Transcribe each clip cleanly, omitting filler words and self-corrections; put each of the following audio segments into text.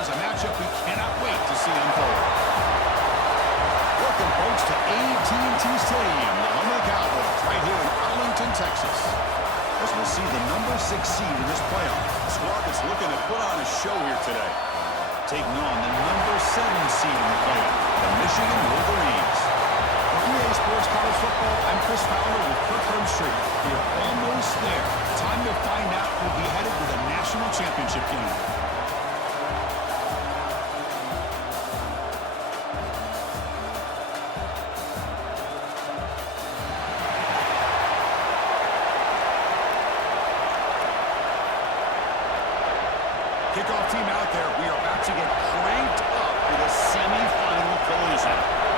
is a matchup we cannot wait to see unfold. Welcome, folks, to AT&T Stadium, the home of the Cowboys, right here in Arlington, Texas. As we'll see the number 6 seed in this playoff. The squad that's looking to put on a show here today. Taking on the number 7 seed in the playoff, the Michigan Wolverines. For EA Sports College Football, I'm Chris Fowler with Kirk Herbstreit. We're almost there. Time to find out who'll be headed to the national championship game. Kickoff team out there. We are about to get cranked up with a semi-final collision.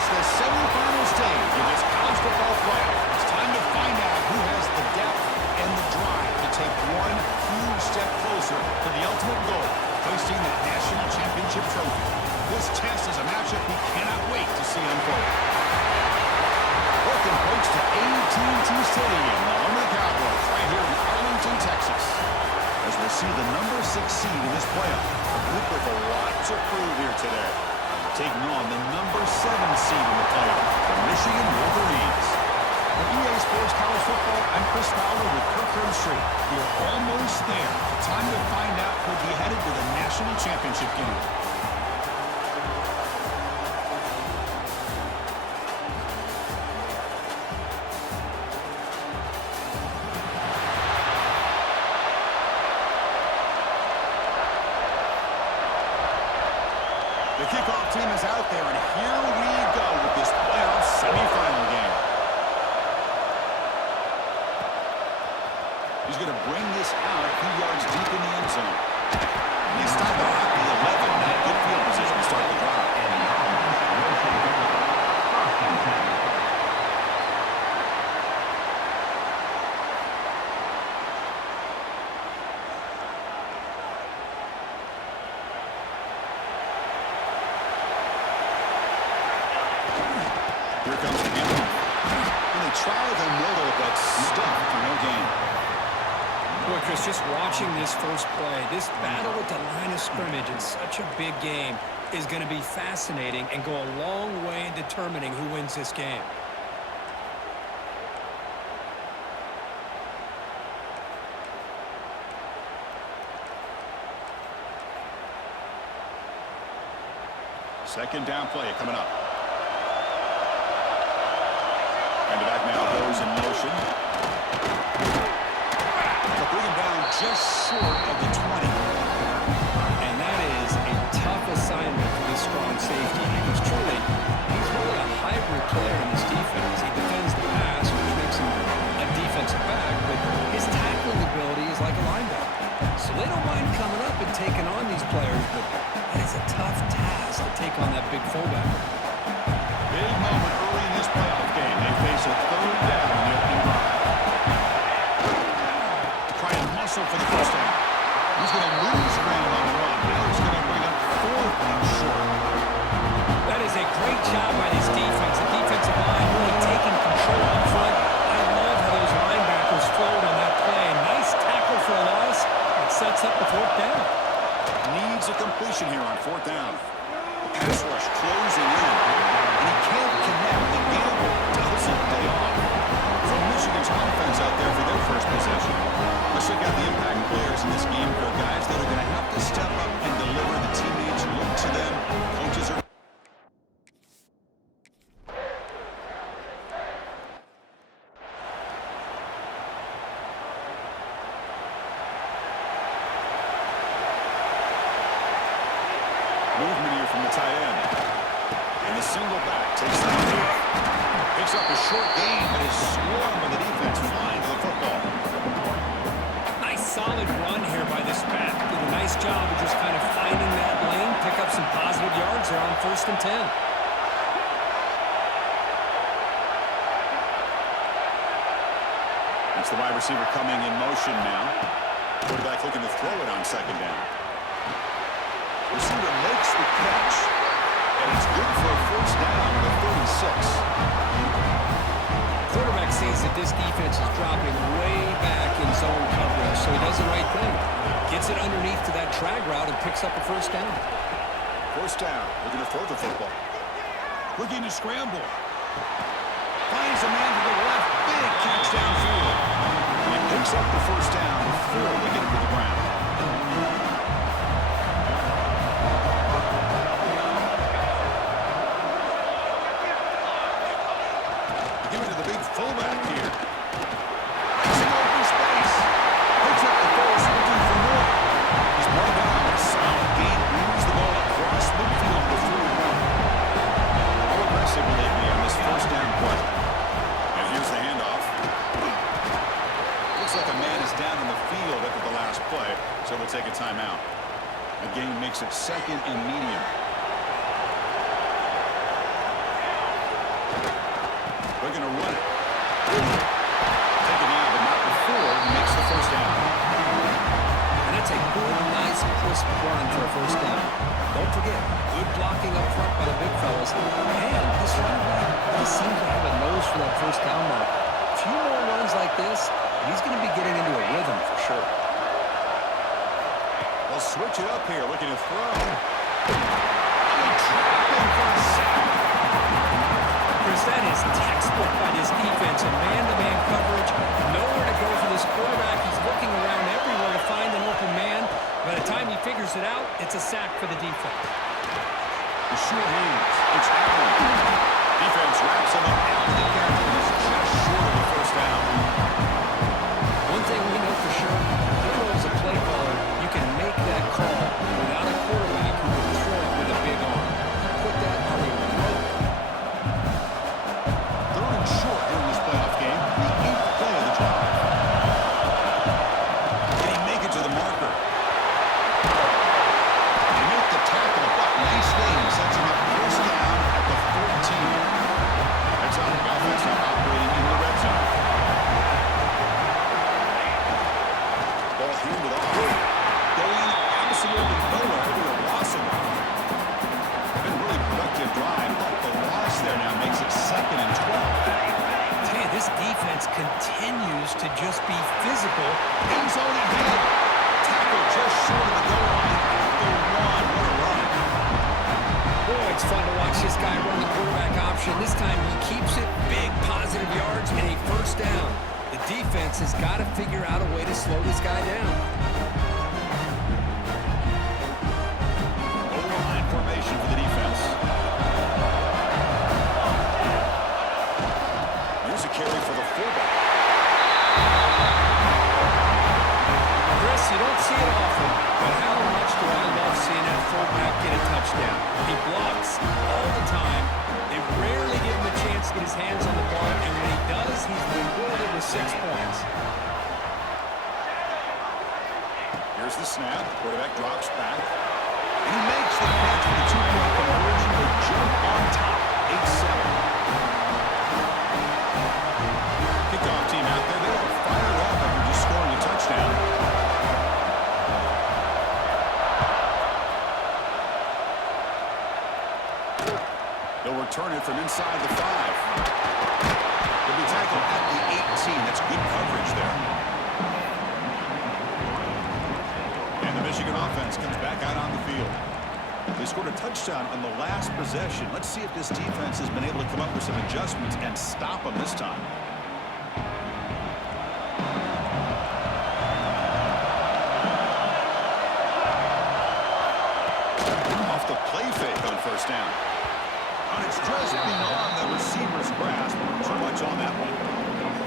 The semifinal stage of this college football playoff. It's time to find out who has the depth and the drive to take one huge step closer to the ultimate goal, hoisting that national championship trophy. This test is a matchup we cannot wait to see unfold. Welcome, folks, to AT&T Stadium, the home of the Cowboys, right here in Arlington, Texas. As we'll see the number 6 seed in this playoff, a group with a lot to prove here today. Taking on the number 7 seed in the playoff, the Michigan Wolverines. For EA Sports College Football, I'm Chris Fowler with Kirk Herbstreit. We're almost there. Time to find out who'll be headed to the national championship game. The kickoff team is out there, and here we go with this playoff semifinal game. He's going to bring this out a few yards deep in the end zone. He's stopped at the 11. That good field position to start the drive. Here comes the game. And they try the middle, but stuck for no gain. Boy, Chris, just watching this first play, this battle at the line of scrimmage in such a big game is going to be fascinating and go a long way in determining who wins this game. Second down play coming up. And the back now goes in motion. They'll bring him down just short of the 20. And that is a tough assignment for this strong safety because truly, he's really a hybrid player in this defense. He defends the pass, which makes him a defensive back, but his tackling ability is like a linebacker. So they don't mind coming up and taking on these players, but it's a tough task to take on that big fullback. Big moment early in this playoff game. They face a third down in the opening drive. Try and muscle for the first down. He's going to lose ground on the run. Now he's going to bring up 4th and short. That is a great job by this defense. The defensive line really taking control up front. I love how those linebackers flowed on that play. Nice tackle for a loss. It sets up the 4th down. Needs a completion here on 4th down. The pass rush closing in. And he can't connect. The gamble doesn't pay off. From Michigan's offense out there for their first possession. Let's check out the impact players in this game for guys that are going to have to step up and deliver. The teammates look to them. Coaches are... Movement here from the tight end. And the single back takes the lead. Picks up a short gain, but is swarmed by the defense flying to the football. Nice solid run here by this back. Did a nice job of just kind of finding that lane, pick up some positive yards there on 1st and 10. That's the wide receiver coming in motion now. Quarterback looking to throw it on 2nd down. Receiver makes the catch, and it's good for a 1st down to the 36. Quarterback sees that this defense is dropping way back in zone coverage, so he does the right thing. Gets it underneath to that drag route and picks up a 1st down. 1st down, looking to throw the football. Looking to scramble. Finds a man to the left, big catch downfield. And he picks up the 1st down before they get him to the ground. Fullback here. Racing open space. Picks up the first, looking for more. He's brought down a sound gain. Moves the ball across midfield before he runs. How aggressive will they be on this 1st down play? And here's the handoff. Looks like a man is down in the field after the last play, so we'll take a timeout. The game makes it 2nd and medium. We're going to run it. Taken out, but not before he makes the 1st down. And that's a good, nice, crisp run for a 1st down. Don't forget, good blocking plays. And this running back just seems to have a nose for that first down mark. A few more runs like this, and he's going to be getting into a rhythm for sure. They'll switch it up here, looking to throw. And he trapped him for a sack. Chris, that is textbook by this defense in man-to-man coverage. Nowhere to go for this quarterback. He's looking around everywhere to find an open man. By the time he figures it out, it's a sack for the defense. The short hands. It's Allen. Defense wraps him up. Allen the captain is just short of the first down. One thing we know for sure, I don't know as a play caller, you can make that call without a quarterback who can throw it with a big arm. Put that on the rope. Third and short here in this playoff game. The 8th play of the drive. Can he make it to the marker? They make the tackle, but nice game. Sets him up first down at the 14. That's how the offense is operating in the red zone. Ball handed off. Going absolutely nowhere to a loss of it. Been a really productive drive, but the loss there now makes it 2nd and 12. Tell you, this defense continues to just be physical. End zone ahead. Tackle just short of the goal line at the 1. What a run. Boy, it's fun to watch this guy run the quarterback option. This time he keeps it big, positive yards, and a first down. The defense has got to figure out a way to slow this guy down. O-line formation for the defense. Here's a carry for the fullback. Chris, you don't see it often, but how much do I love seeing that fullback get a touchdown? He blocks all the time. They rarely give him a chance to get his hands on the ball, and when he does, he's rewarded with 6 points. Here's the snap. Quarterback drops back. And he makes the catch for the 2-point conversion to jump on top. 8-7. Kickoff team out there. They are fired up after just scoring a touchdown. They'll return it from inside the 5. They'll be tackled at the 18. That's good coverage there. And the Michigan offense comes back out on the field. They scored a touchdown on the last possession. Let's see if this defense has been able to come up with some adjustments and stop them this time. Off the play fake on first down. And it's just beyond the receiver's grasp. Too much on that one.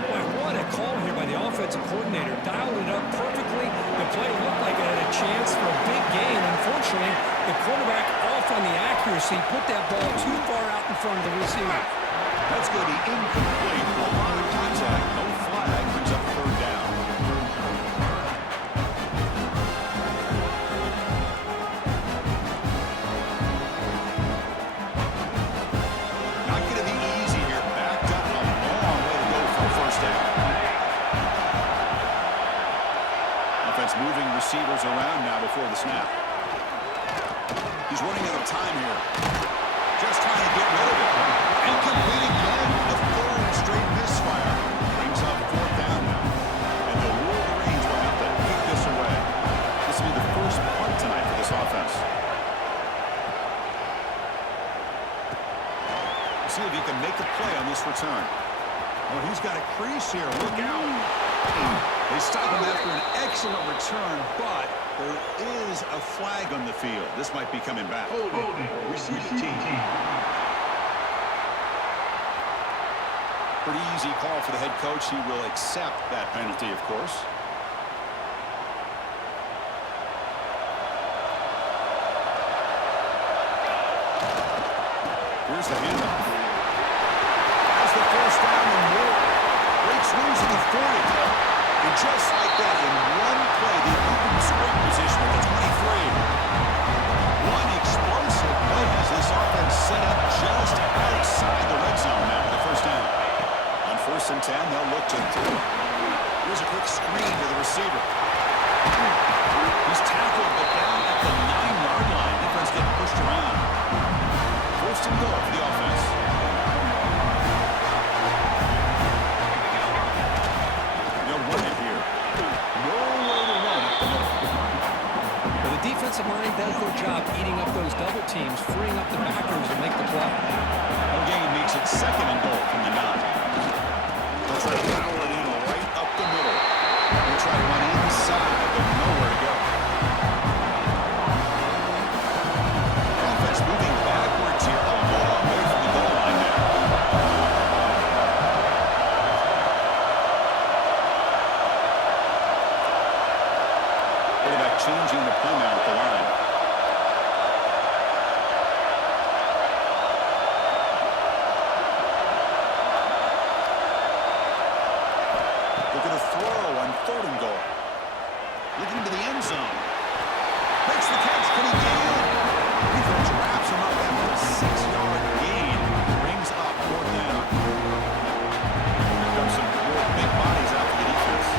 Boy, what a call here by the offensive coordinator. Dialed it up perfectly. The play looked like it had a chance for a big gain. Unfortunately, the quarterback off on the accuracy, put that ball too far out in front of the receiver. That's going to be incomplete. A lot of contact. No flag. Brings up third down. Not going to be easy here. Backed up. A long way to go for a first down. Offense moving receivers around now before the snap. He's running out of time here. Just trying to get rid of it. Incomplete again. The 3rd straight misfire. Brings up 4th down now. And the Wolverines will have to kick this away. This will be the first punt tonight for this offense. See if he can make a play on this return. Oh, he's got a crease here. Look out. They stop him after an excellent return, but there is a flag on the field. This might be coming back. Receiving team. Pretty easy call for the head coach. He will accept that penalty, of course. Here's the handoff. That's the first down and more. Breaks loose at the 40. And just like that, in one play, they open scoring position at the 23. One explosive play as this offense set up just outside the red zone now for the first down. On 1st and 10, they'll look to throw. Here's a quick screen to the receiver. He's tackled, but down at the 9-yard line. Defense getting pushed around. 1st and goal for the who's freeing up the backers to make the play. No gain makes it 2nd and goal from the 9. They'll try to power it in right up the middle. They'll try to run inside, but nowhere to go. Offense moving backwards here, a long way from the goal line now. Quarterback changing the play now at the line. They're going to throw on 3rd and goal. Looking to the end zone. Makes the catch. Can he get in? Defense wraps him up after a 6-yard gain. Brings up 4th down. Here comes some real big bodies out for the defense.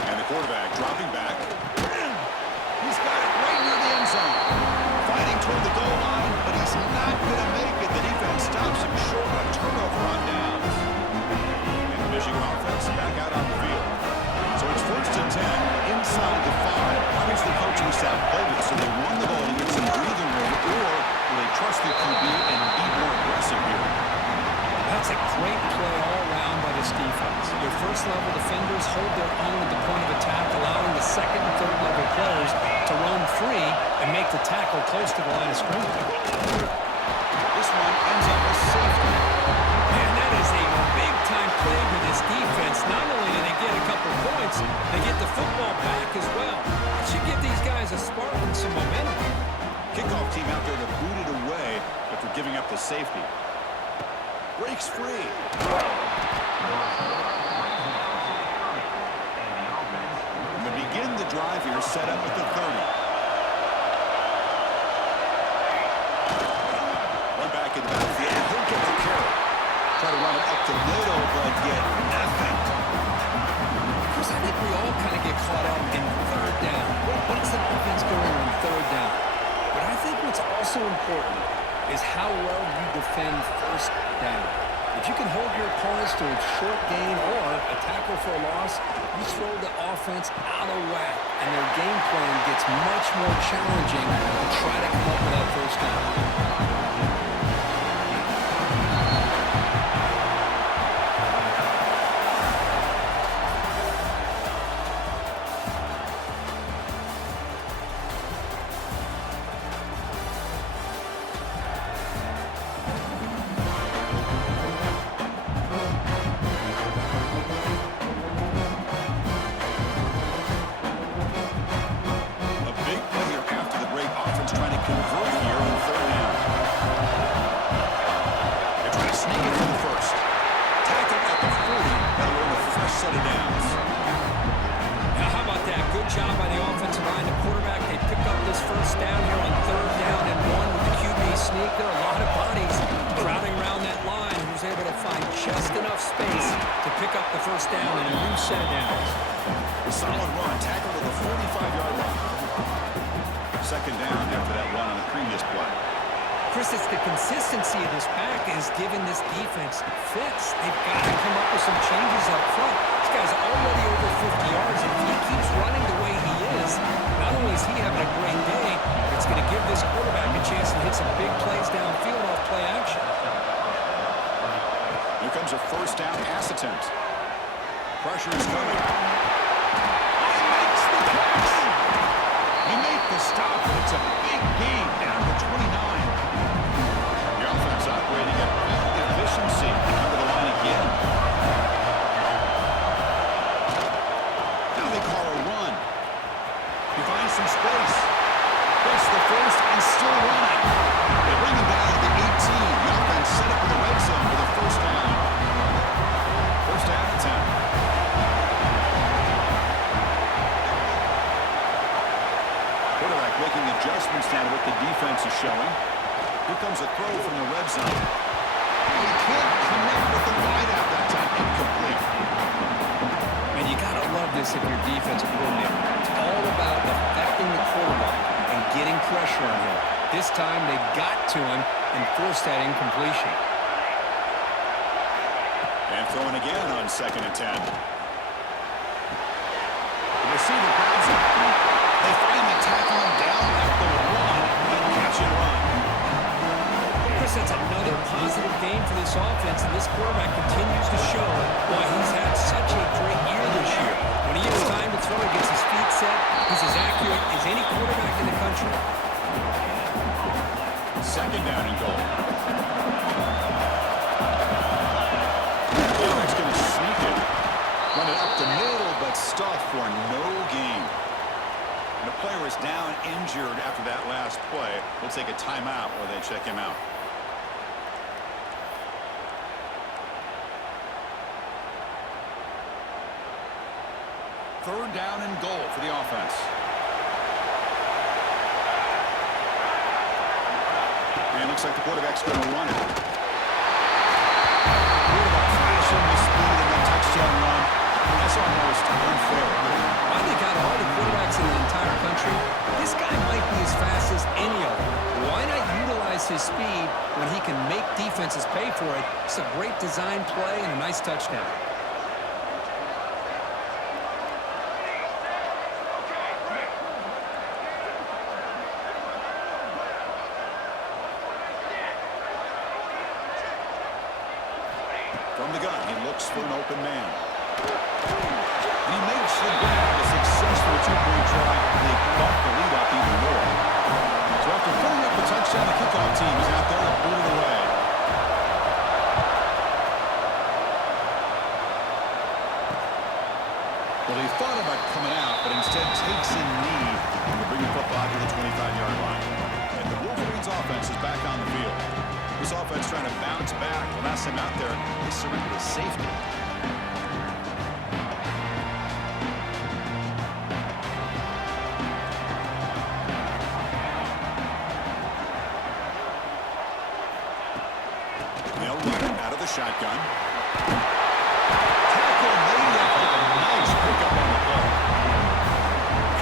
And the quarterback dropping back. He's got it right near the end zone. Fighting toward the goal line, but he's not going to make it. The defense stops him short of a turnover on downs. And the Michigan offense back out on the field. So it's 1st and 10 inside the 5. Obviously, the coaching staff played it, so they won the ball to get some breathing room, or will they trust the QB and be more aggressive here? That's a great play all around by this defense. Your first-level defenders hold their own at the point of attack, allowing the 2nd and 3rd level players to roam free and make the tackle close to the line of scrimmage. This one ends up with safety. Man, that is a big-time play for this defense. Not only do they get a couple points, they get the football back as well. It should give these guys a spark and some momentum. Kickoff team out there to boot it away after giving up the safety. Breaks free. And they begin the drive here, set up at the 30. One back in the backfield. He'll get the carry. Try to run it up the middle, but get nothing. Chris, I think we all kind of get caught up in 3rd down. What is the offense doing on 3rd down? But I think what's also important is how well you defend 1st down. If you can hold your opponents to a short gain or a tackle for a loss, you throw the offense out of whack, and their game plan gets much more challenging to try to come up with that 1st down. Just enough space to pick up the 1st down and a new set of downs. A solid run, tackle to the 45-yard line. 2nd down after that run on the previous play. Chris, it's the consistency of this pack is giving this defense fits. They've got to come up with some changes up front. This guy's already over 50 yards. If he keeps running the way he is, not only is he having a great day, it's going to give this quarterback a chance to hit some big plays downfield off play action. Here comes a 1st down pass attempt. Pressure is coming. He makes the catch. He made the stop, but it's a big gain down to 29. The offense operating at peak efficiency. Under the line again. Now they call a run. He finds some space. Breaks the 1st and still running. They bring him down to the 18. The offense set up in the red zone with a 1st down. 1st down and 10. Quarterback making adjustments now to what the defense is showing. Here comes a throw from the red zone. He can't connect with the wideout that time. Incomplete. And you got to love this if you're defensive coordinator. It's all about affecting the quarterback and getting pressure on him. This time they got to him and forced that incompletion. And throwing again on 2nd and 10. The receiver grabs it. They finally tackle him down at the 1 and catch and run. Chris, that's another positive game for this offense, and this quarterback continues to show why he's had such a great year this year. When he has time to throw, he gets his feet set. He's as accurate as any quarterback in the country. 2nd down and goal. Quarterback's going to sneak it. Run it up the middle, but stuffed for no gain. And the player is down injured after that last play. We'll take a timeout or they check him out. Third down and goal for the offense. And it looks like the quarterback's going to run it. Quarterback flashing with speed and then touchdown run. That's almost unfair. I think out of all the quarterbacks in the entire country, this guy might be as fast as any of them. Why not utilize his speed when he can make defenses pay for it? It's a great design play and a nice touchdown. From the gun, he looks for an open man. And he makes the grab, a successful two-point try. They bump the lead up even more. So after putting up the touchdown, the kickoff team is out there to boot it away. Well, he thought about coming out, but instead takes a knee and will bring the football to the 25-yard line. And the Wolverines offense is back on the field. This offense trying to bounce back. The last time out there, they surrendered a safety. They'll run it out of the shotgun. Tackle made up. Nice pickup on the play.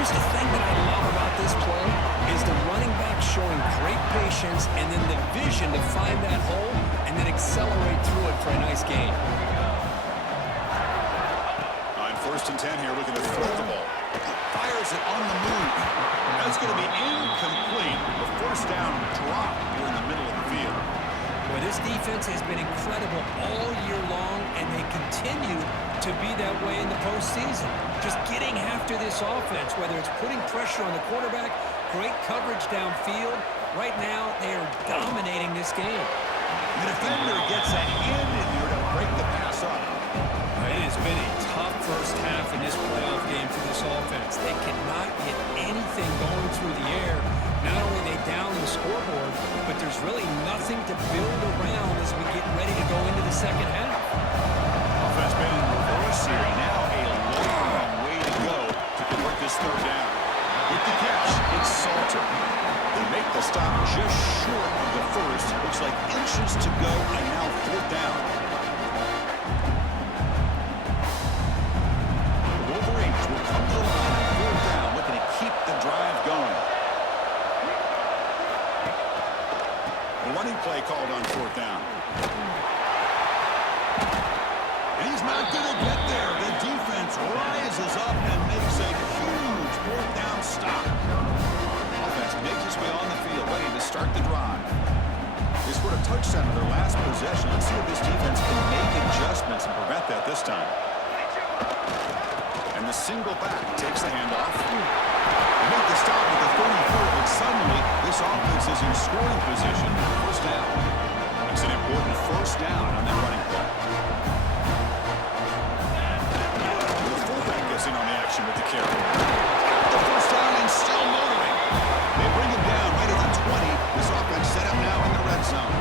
Just the thing that I love about this play is the running back showing great patience and then the vision to find that hole and then accelerate through it for a nice gain. On 1st and 10 here, looking to throw the ball. Fires it on the move. That's going to be incomplete. The 1st down drop here in the middle of the field. Boy, this defense has been incredible all year long, and they continue to be that way in the postseason. Just getting after this offense, whether it's putting pressure on the quarterback, great coverage downfield. Right now, they are dominating this game. The defender gets a hand in here to break the pass up. It has been a tough first half in this playoff game for this offense. They cannot get anything going through the air. Not only are they down the scoreboard, but there's really nothing to build around as we get ready to go into the second half. Offense been in reverse here. Now a long way to go to convert this 3rd down. With the catch, it's Salter. They make the stop just short of the 1st. Looks like inches to go, and now 4th down. The Wolverines will come to the line on 4th down, looking to keep the drive going. The running play called on 4th down. And he's not going to get there. The defense rises up and makes a huge 4th down stop. Offense makes its way on the field, ready to start the drive. They scored a touchdown on their last possession. Let's see if this defense can make adjustments and prevent that this time. And the single back takes the handoff. They make the stop at the 34, but suddenly this offense is in scoring position. 1st down. It's an important 1st down on that running play. The fullback gets in on the action with the carry. The 1st down and still motoring. They bring him down right at the 20. This offense set up now in the red zone.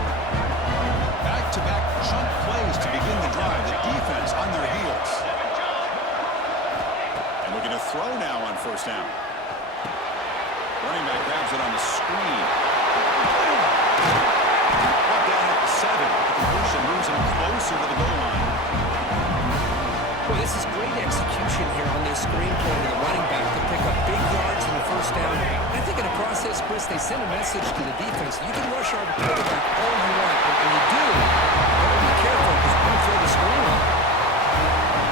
Back-to-back jump plays to begin the drive. The defense on their heels. And looking to throw now on 1st down. Running back grabs it on the screen. Brought down at the 7. The completion moves him closer to the goal line. Well, this is great execution here on this screen play to the running back to pick up big yards in the first down. I think in the process, Chris, they send a message to the defense. You can rush our quarterback all you want, but when you do, you better be careful because we're going to throw the screen on.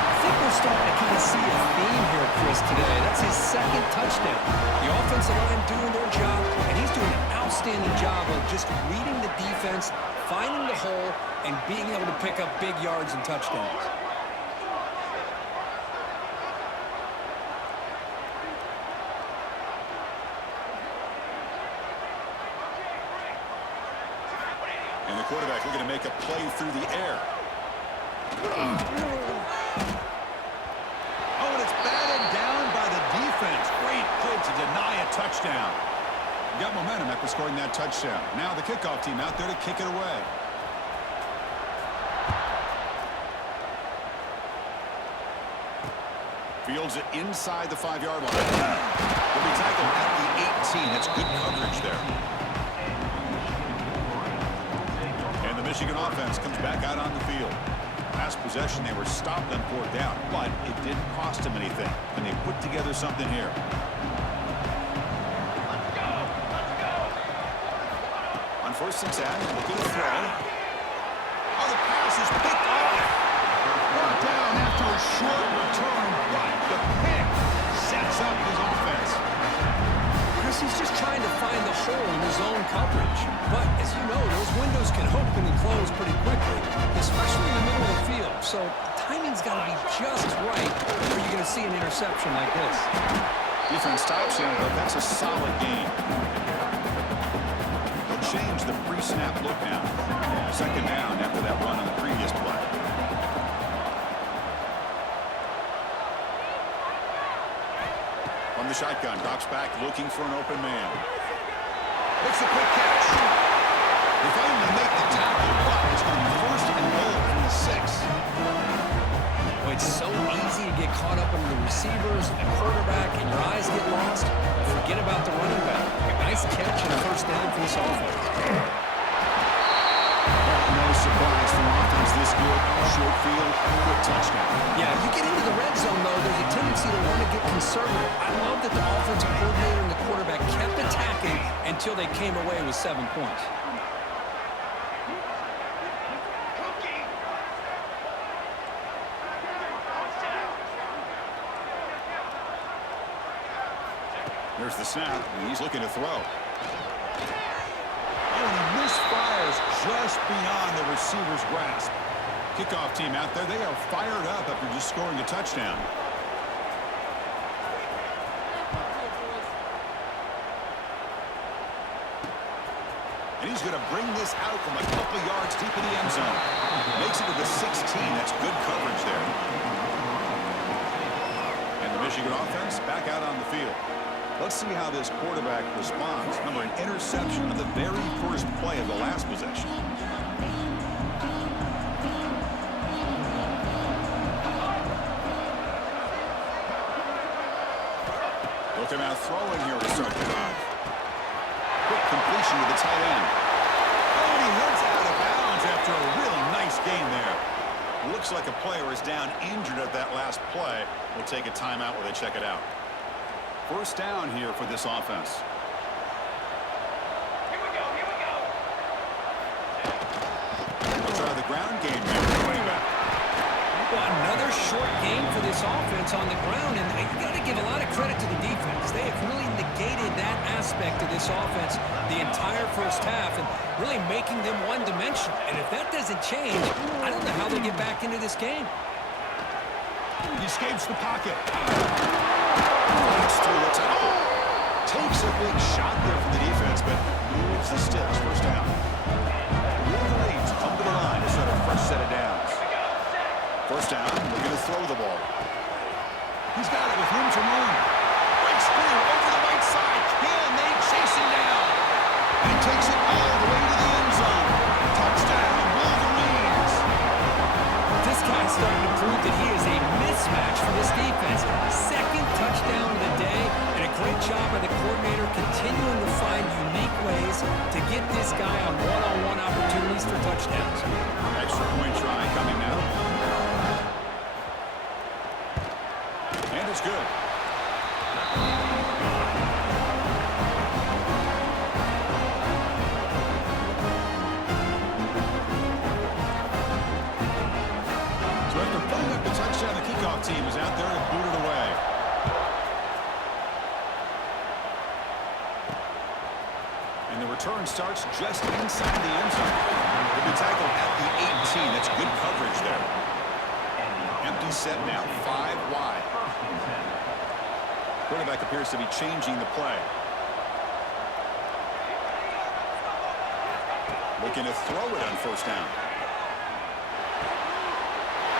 I think we're starting to kind of see a theme here, Chris, today. That's his second touchdown. The offensive line doing their job, and he's doing an outstanding job of just reading the defense, finding the hole, and being able to pick up big yards and touchdowns. And the quarterback looking to make a play through the air. Oh, and it's batted down by the defense. Great play to deny a touchdown. Got momentum after scoring that touchdown. Now the kickoff team out there to kick it away. Fields it inside the 5-yard line. Will be tackled at the 18. That's good coverage there. And the Michigan offense comes back out on the field. Last possession, they were stopped on 4th down, but it didn't cost them anything. And they put together something here. On 1st and 10, looking to throw. Oh, the pass is picked off. Brought down after a short return, but the pick sets up his offense. Chris, he's just trying to find the hole in his own coverage. But, as you know, those windows can open and close pretty quickly, especially in the middle of the field. So, the timing's got to be just right, or you're going to see an interception like this. Defense stops him, but that's a solid gain. They'll change the pre-snap look now. 2nd down after that run on the previous play. From the shotgun, drops back, looking for an open man. Makes a quick catch. They finally make the tackle, but it's going to be 1st and goal from the 6. Well, it's so easy to get caught up in the receivers, the quarterback, and your eyes get lost. Forget about the running back. A nice catch and a 1st down for this offense. No surprise from offense this good. Short field, quick touchdown. Yeah, you get into the red zone, though, there's a tendency to want to get conservative. I love that the offensive coordinator and the quarterback kept attacking until they came away with 7 points. There's the snap, and he's looking to throw. Oh, and he misfires just beyond the receiver's grasp. Kickoff team out there, they are fired up after just scoring a touchdown. And he's going to bring this out from a couple yards deep in the end zone. Makes it to the 16. That's good coverage there. And the Michigan offense back out on the field. Let's see how this quarterback responds. Remember, an interception of the very first play of the last possession. Looking out throwing here to start the drive. Quick completion to the tight end. Oh, and he heads out of bounds after a really nice gain there. Looks like a player is down injured at that last play. We'll take a timeout while they check it out. 1st down here for this offense. Here we go. We'll try the ground game here. Running back. Well, another short game for this offense on the ground, and you got to give a lot of credit to the defense. They have really negated that aspect of this offense the entire first half and really making them one-dimensional. And if that doesn't change, I don't know how they get back into this game. He escapes the pocket. Fights through the tackle. Takes a big shot there from the defense, but moves the sticks. 1st down. The Wolverines come to the line to start a fresh set of downs. 1st down, looking to throw the ball. He's got it with room to run. Breaks through over the right side. Can they chase him down? And he takes it all the way to the end zone. Touchdown, Wolverines. This guy's starting to prove that he is a mismatch for this defense. 2nd touchdown of the day, and a great job by the coordinator continuing to find unique ways to get this guy on one-on-one opportunities for touchdowns. Extra point try coming now. is good. So after putting up the touchdown, the kickoff team is out there to boot it away. And the return starts just inside the end zone. He'll be tackled at the 18. That's good coverage there. Empty set now, 5 wide. Quarterback appears to be changing the play. Looking to throw it on first down.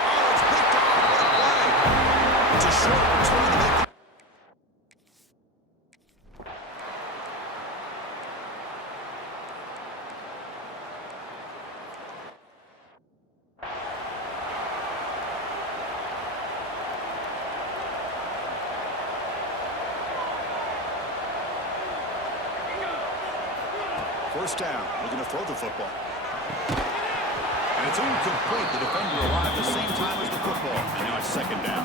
Oh, it's picked off. What a play. It's a short return to make the first down, looking to throw the football. And it's incomplete. The defender arrived at the same time as the football. And now it's second down.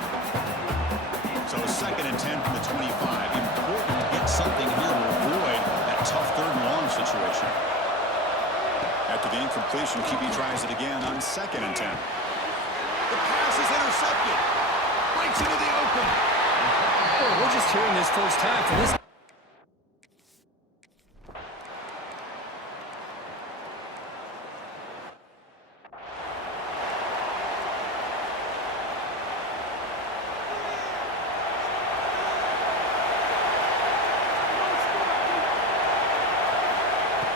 So 2nd and 10 from the 25. Important to get something here to avoid that tough 3rd and long situation. After the incompletion, QB tries it again on 2nd and 10. The pass is intercepted. Breaks into the open. Well, we're just hearing this first half, and this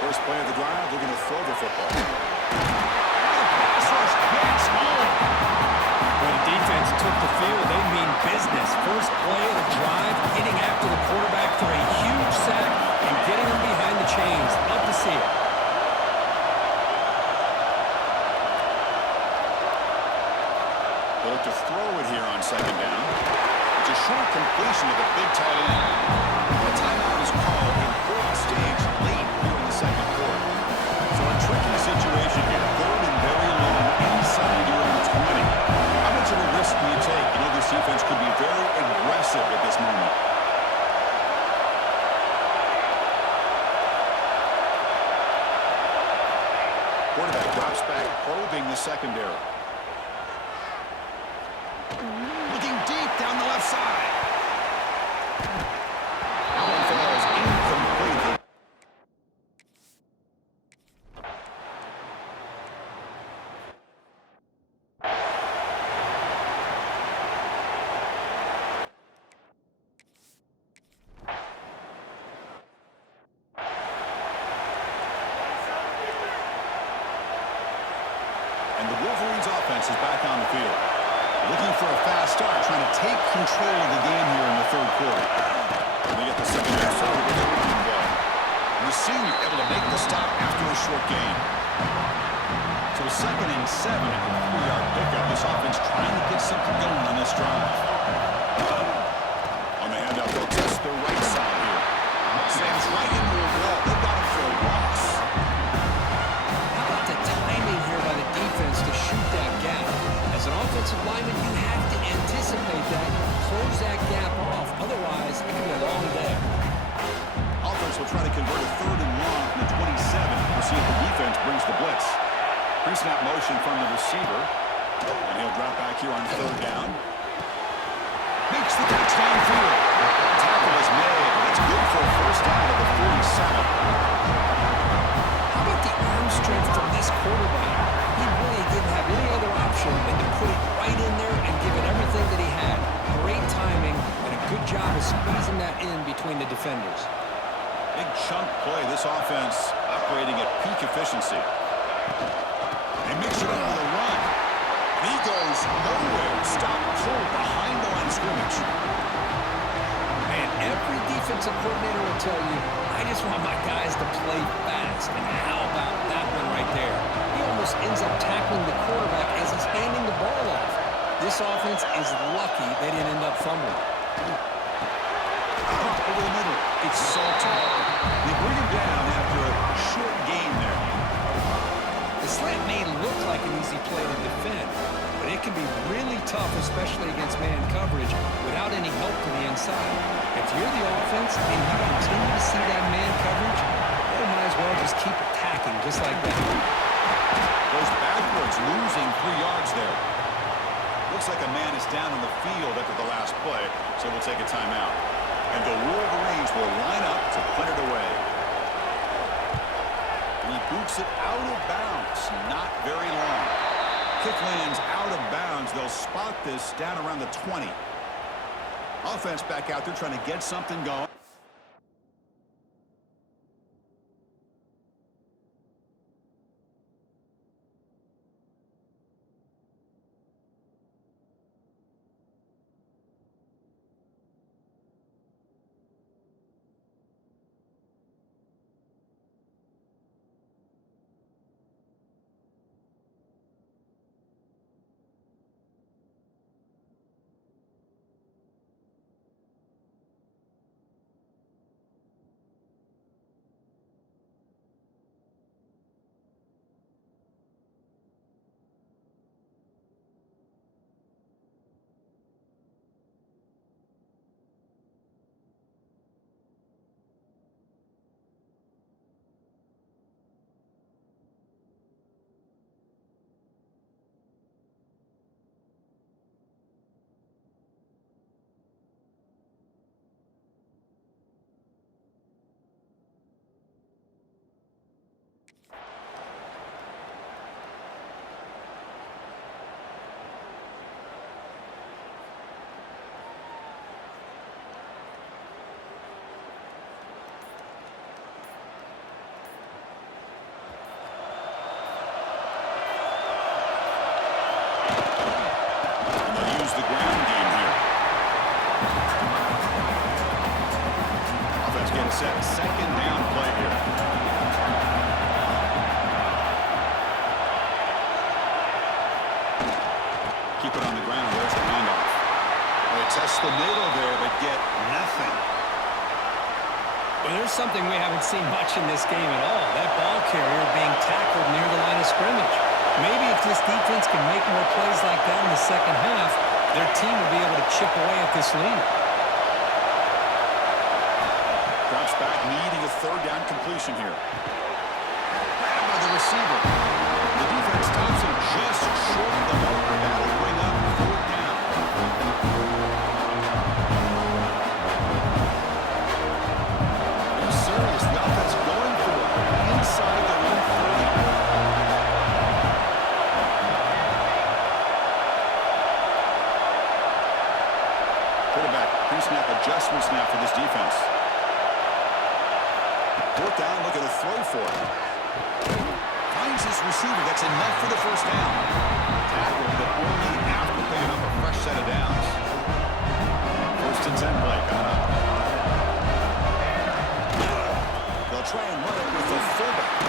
first play of the drive, looking to throw the football. Pass rush can't score. when the defense took the field, they mean business. First play of the drive, hitting after the quarterback for a huge sack and getting him behind the chains. Love to see it. They'll look to throw it here on 2nd down. It's a short completion of the big tight end. The timeout is called in 4th stage late here in the 2nd quarter. So a tricky situation here. 3rd and very long inside your own 20. How much of a risk do you take? You know this defense could be very aggressive at this moment. Quarterback drops back, probing the secondary. Looking deep down the left side. That one falls incomplete. And the Wolverines offense is back on the field. Looking for a fast start, trying to take control of the game here in the 3rd quarter. And they get the second half started with a running play. And the senior able to make the stop after a short gain. So 2nd and 7 at the 3-yard pickup. This offense trying to get something going on this drive. On the handout, they'll test their right side here. Sam's right into a wall. They've got him for a loss. How about the timing here by the defense to shoot that gap? As an offensive lineman, you have to anticipate that, close that gap off. Otherwise, it can be a long day. Offense will try to convert a 3rd and long from the 27. We'll see if the defense brings the blitz. Pre-snap motion from the receiver. And he'll drop back here on 3rd down. Makes the touchdown field. Tackle is made, but it's good for a first down at the 47. How about the arm strength from this quarterback? He really didn't have any other option than to put it right in there and give it everything that he had. Great timing and a good job of squeezing that in between the defenders. Big chunk play. This offense operating at peak efficiency. They mix it up with a run. And he goes nowhere. Stop cold behind the line of scrimmage. Man, every defensive coordinator will tell you, I just want my guys to play fast. And how about that one right there? He almost ends up tackling the quarterback as he's handing the ball off. This offense is lucky they didn't end up fumbling. Over the middle. It's Salter. They bring him down after a short gain there. The slant may look like an easy play to defend, but it can be really tough, especially against man coverage, without any help to the inside. If you're the offense and you continue to see that man coverage, you might as well just keep attacking just like that. Goes backwards, losing 3 yards there. Looks like a man is down on the field after the last play, so we'll take a timeout. And the Wolverines will line up to punt it away. And he boots it out of bounds, not very long. Kick lands out of bounds. They'll spot this down around the 20. Offense back out there trying to get something going. The ground game here. Offense getting set. Second down play here. Keep it on the ground. There's the handoff. They test the middle there, but get nothing. Well, there's something we haven't seen much in this game at all. That ball carrier being tackled near the line of scrimmage. Maybe if this defense can make more plays like that in the second half, their team will be able to chip away at this lead. Drops back, needing a third down completion here. Grabbed by the receiver. The defense stops him just short of the marker. That'll bring up fourth down. They're serious. The offense going for it inside their own 30. Quarterback, pre-snap adjustments now for this defense. Fourth down, look at a throw for it. Finds his receiver. That's enough for the first down. Tackle, but only after picking up a fresh set of downs. First and 10 play coming up. They'll try and run it with the fullback.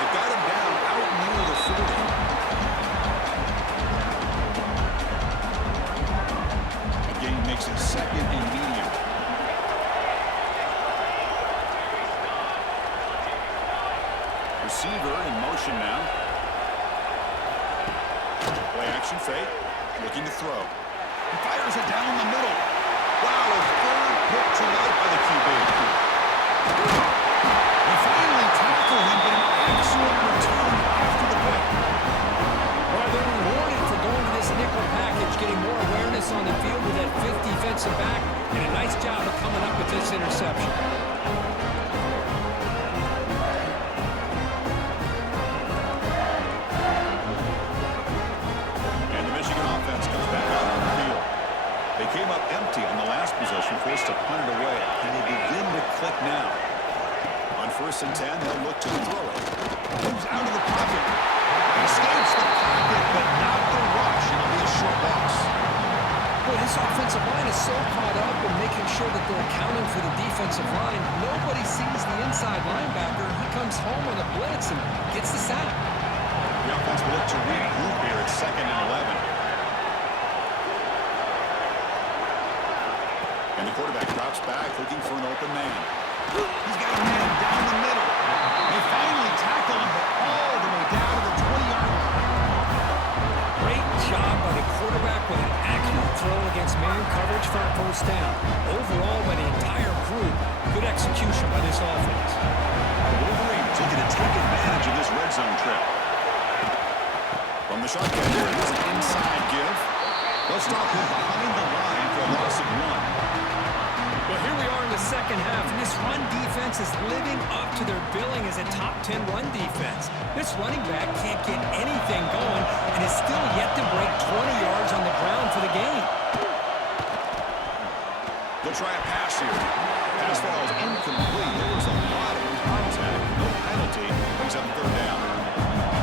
They've got him down out near the 40. A gain makes it second and medium. Receiver in motion now. Play action fake. Looking to throw. He fires it down the middle. Wow, a third hit tonight by the QB. They finally tackle him, but an excellent return after the pick. Well, they're rewarded for going to this nickel package, getting more awareness on the field with that fifth defensive back, and a nice job of coming up with this interception. Came up empty on the last possession, forced to punt it away, and they begin to click now. On first and 10, they'll look to throw it. Comes out of the pocket. Escapes the pocket, but not the rush. It'll be a short loss. Boy, this offensive line is so caught up in making sure that they're accounting for the defensive line. Nobody sees the inside linebacker. He comes home on a blitz and gets the sack. The offense will look to regroup here at second and 11. And the quarterback drops back, looking for an open man. He's got a man down the middle. They finally tackle him, but all the way down to the 20-yard line. Great job stop him behind the line for a loss of 1. Well, here we are in the second half, and this run defense is living up to their billing as a top 10 run defense. This running back can't get anything going and is still yet to break 20 yards on the ground for the game. They'll try a pass here. Pass ball is incomplete. There was a lot of contact. No penalty. Brings up 3rd down.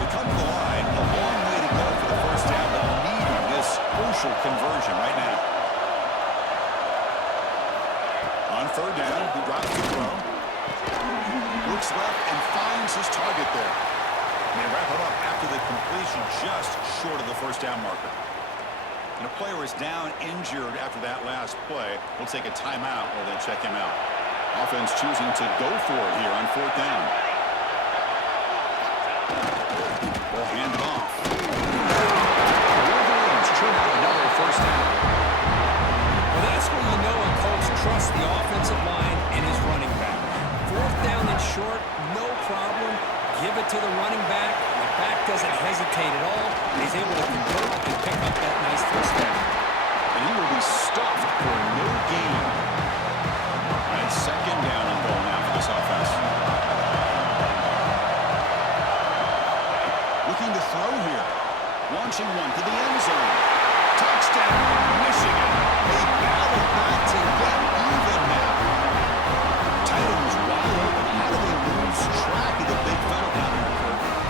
They come to the line. A long way to go for the first down, but needing this crucial conversion right now. On 3rd down, he drops the throw. Looks left and finds his target there. And they wrap it up after the completion just short of the first down marker. And a player is down injured after that last play. We'll take a timeout while they check him out. Offense choosing to go for it here on 4th down. We'll hand it off. Wolverines turn out another first down. Well, that's where you know a coach trusts the offensive line and his running back. 4th down and short, no problem. Give it to the running back. The back doesn't hesitate at all. He's able to convert and pick up that nice first down. And he will be stuffed for no gain. And 2nd down and goal now for this offense. Looking to throw here. Launching one to the end zone. Touchdown, Michigan. They battle back to get even now. Tight end was wide open. How do they lose track of the big fella down there?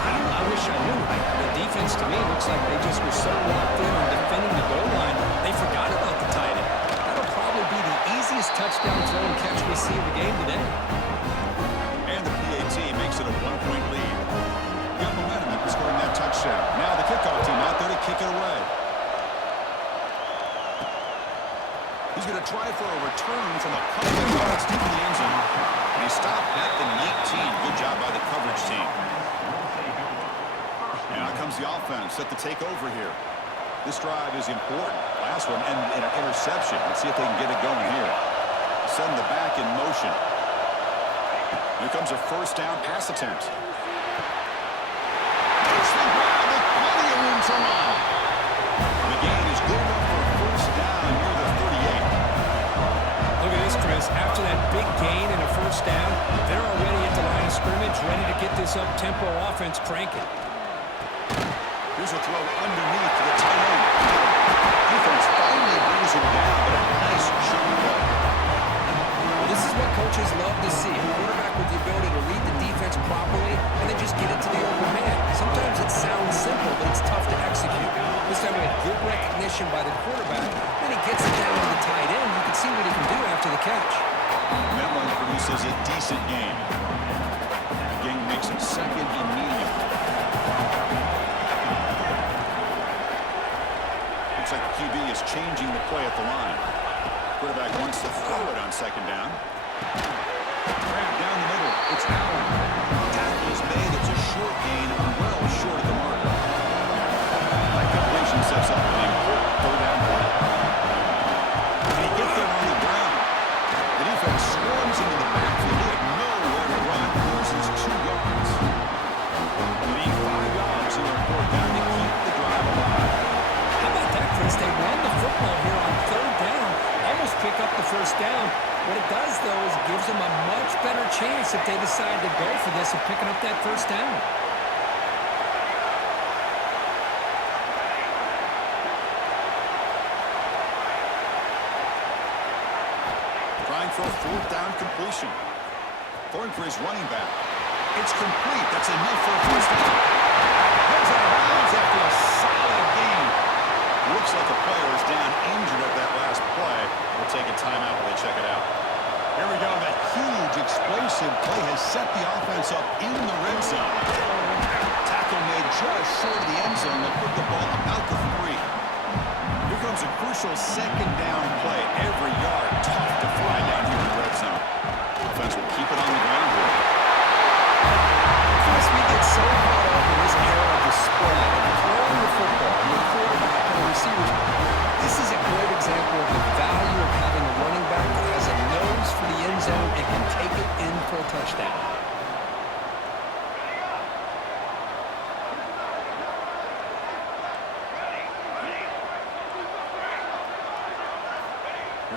I wish I knew. The defense, to me, looks like they just were so locked in on defending the goal line, they forgot about the tight end. That'll probably be the easiest touchdown throw and catch we see in the game today. And the PAT makes it a 1-point lead. Got momentum after scoring that touchdown. Now the kickoff team out there to kick it away. He's going to try for a return from a couple of yards deep in the end zone. And he stopped at the 19. Good job by the coverage team. And out comes the offense set to take over here. This drive is important. Last one and an interception. Let's see if they can get it going here. Send the back in motion. Here comes a first down pass attempt. Takes the grab with plenty of room to run. The gain is good enough for a first down near the 38. Look at this, Chris. After that big gain and a first down, they're already at the line of scrimmage, ready to get this up-tempo offense cranking. Here's a throw underneath to the tight end. Defense finally brings him down, but a nice jump play. Well, this is what coaches love to see. A quarterback with the ability to read the defense properly and then just get it to the open man. Sometimes it sounds simple, but it's tough to execute. This time we had good recognition by the quarterback. Then he gets it down to the tight end. You can see what he can do after the catch. And that one produces a decent gain. The gain makes it 2nd and medium. Looks like the QB is changing the play at the line. Quarterback wants to throw it on 2nd down. Grab down the middle. It's Allen. Tackle is made. It's a short gain, well short of the marker. That completion sets up an important 3rd down play. Can he get there on the ground? The defense swarms into the backfield. They have nowhere to run. Loses 2 yards. They need 5 yards here on 4th down to keep the drive alive. How about that, Chris? They run the football here on 3rd down, almost pick up the first down. What it does, though, is it gives them a much better chance if they decide to go for this of picking up that first down. Trying for a 4th down completion. Throwing for his running back. It's complete. That's enough for a first down. Goes out of bounds after a solid gain. Looks like the player is down injured at that last play. We'll take a timeout while they check it out. Here we go. That huge explosive play has set the offense up in the red zone. Tackle made just short of the end zone. They'll put the ball about the 3. Here comes a crucial 2nd down play. Every yard tough to fly down here in the red zone. Offense will keep it on the ground here. Chris, we get so caught up in this era of the spread and throwing the football and the quarterback and the receivers. This is a great example of the value of having a running back that has a nose for the end zone and can take it in for a touchdown.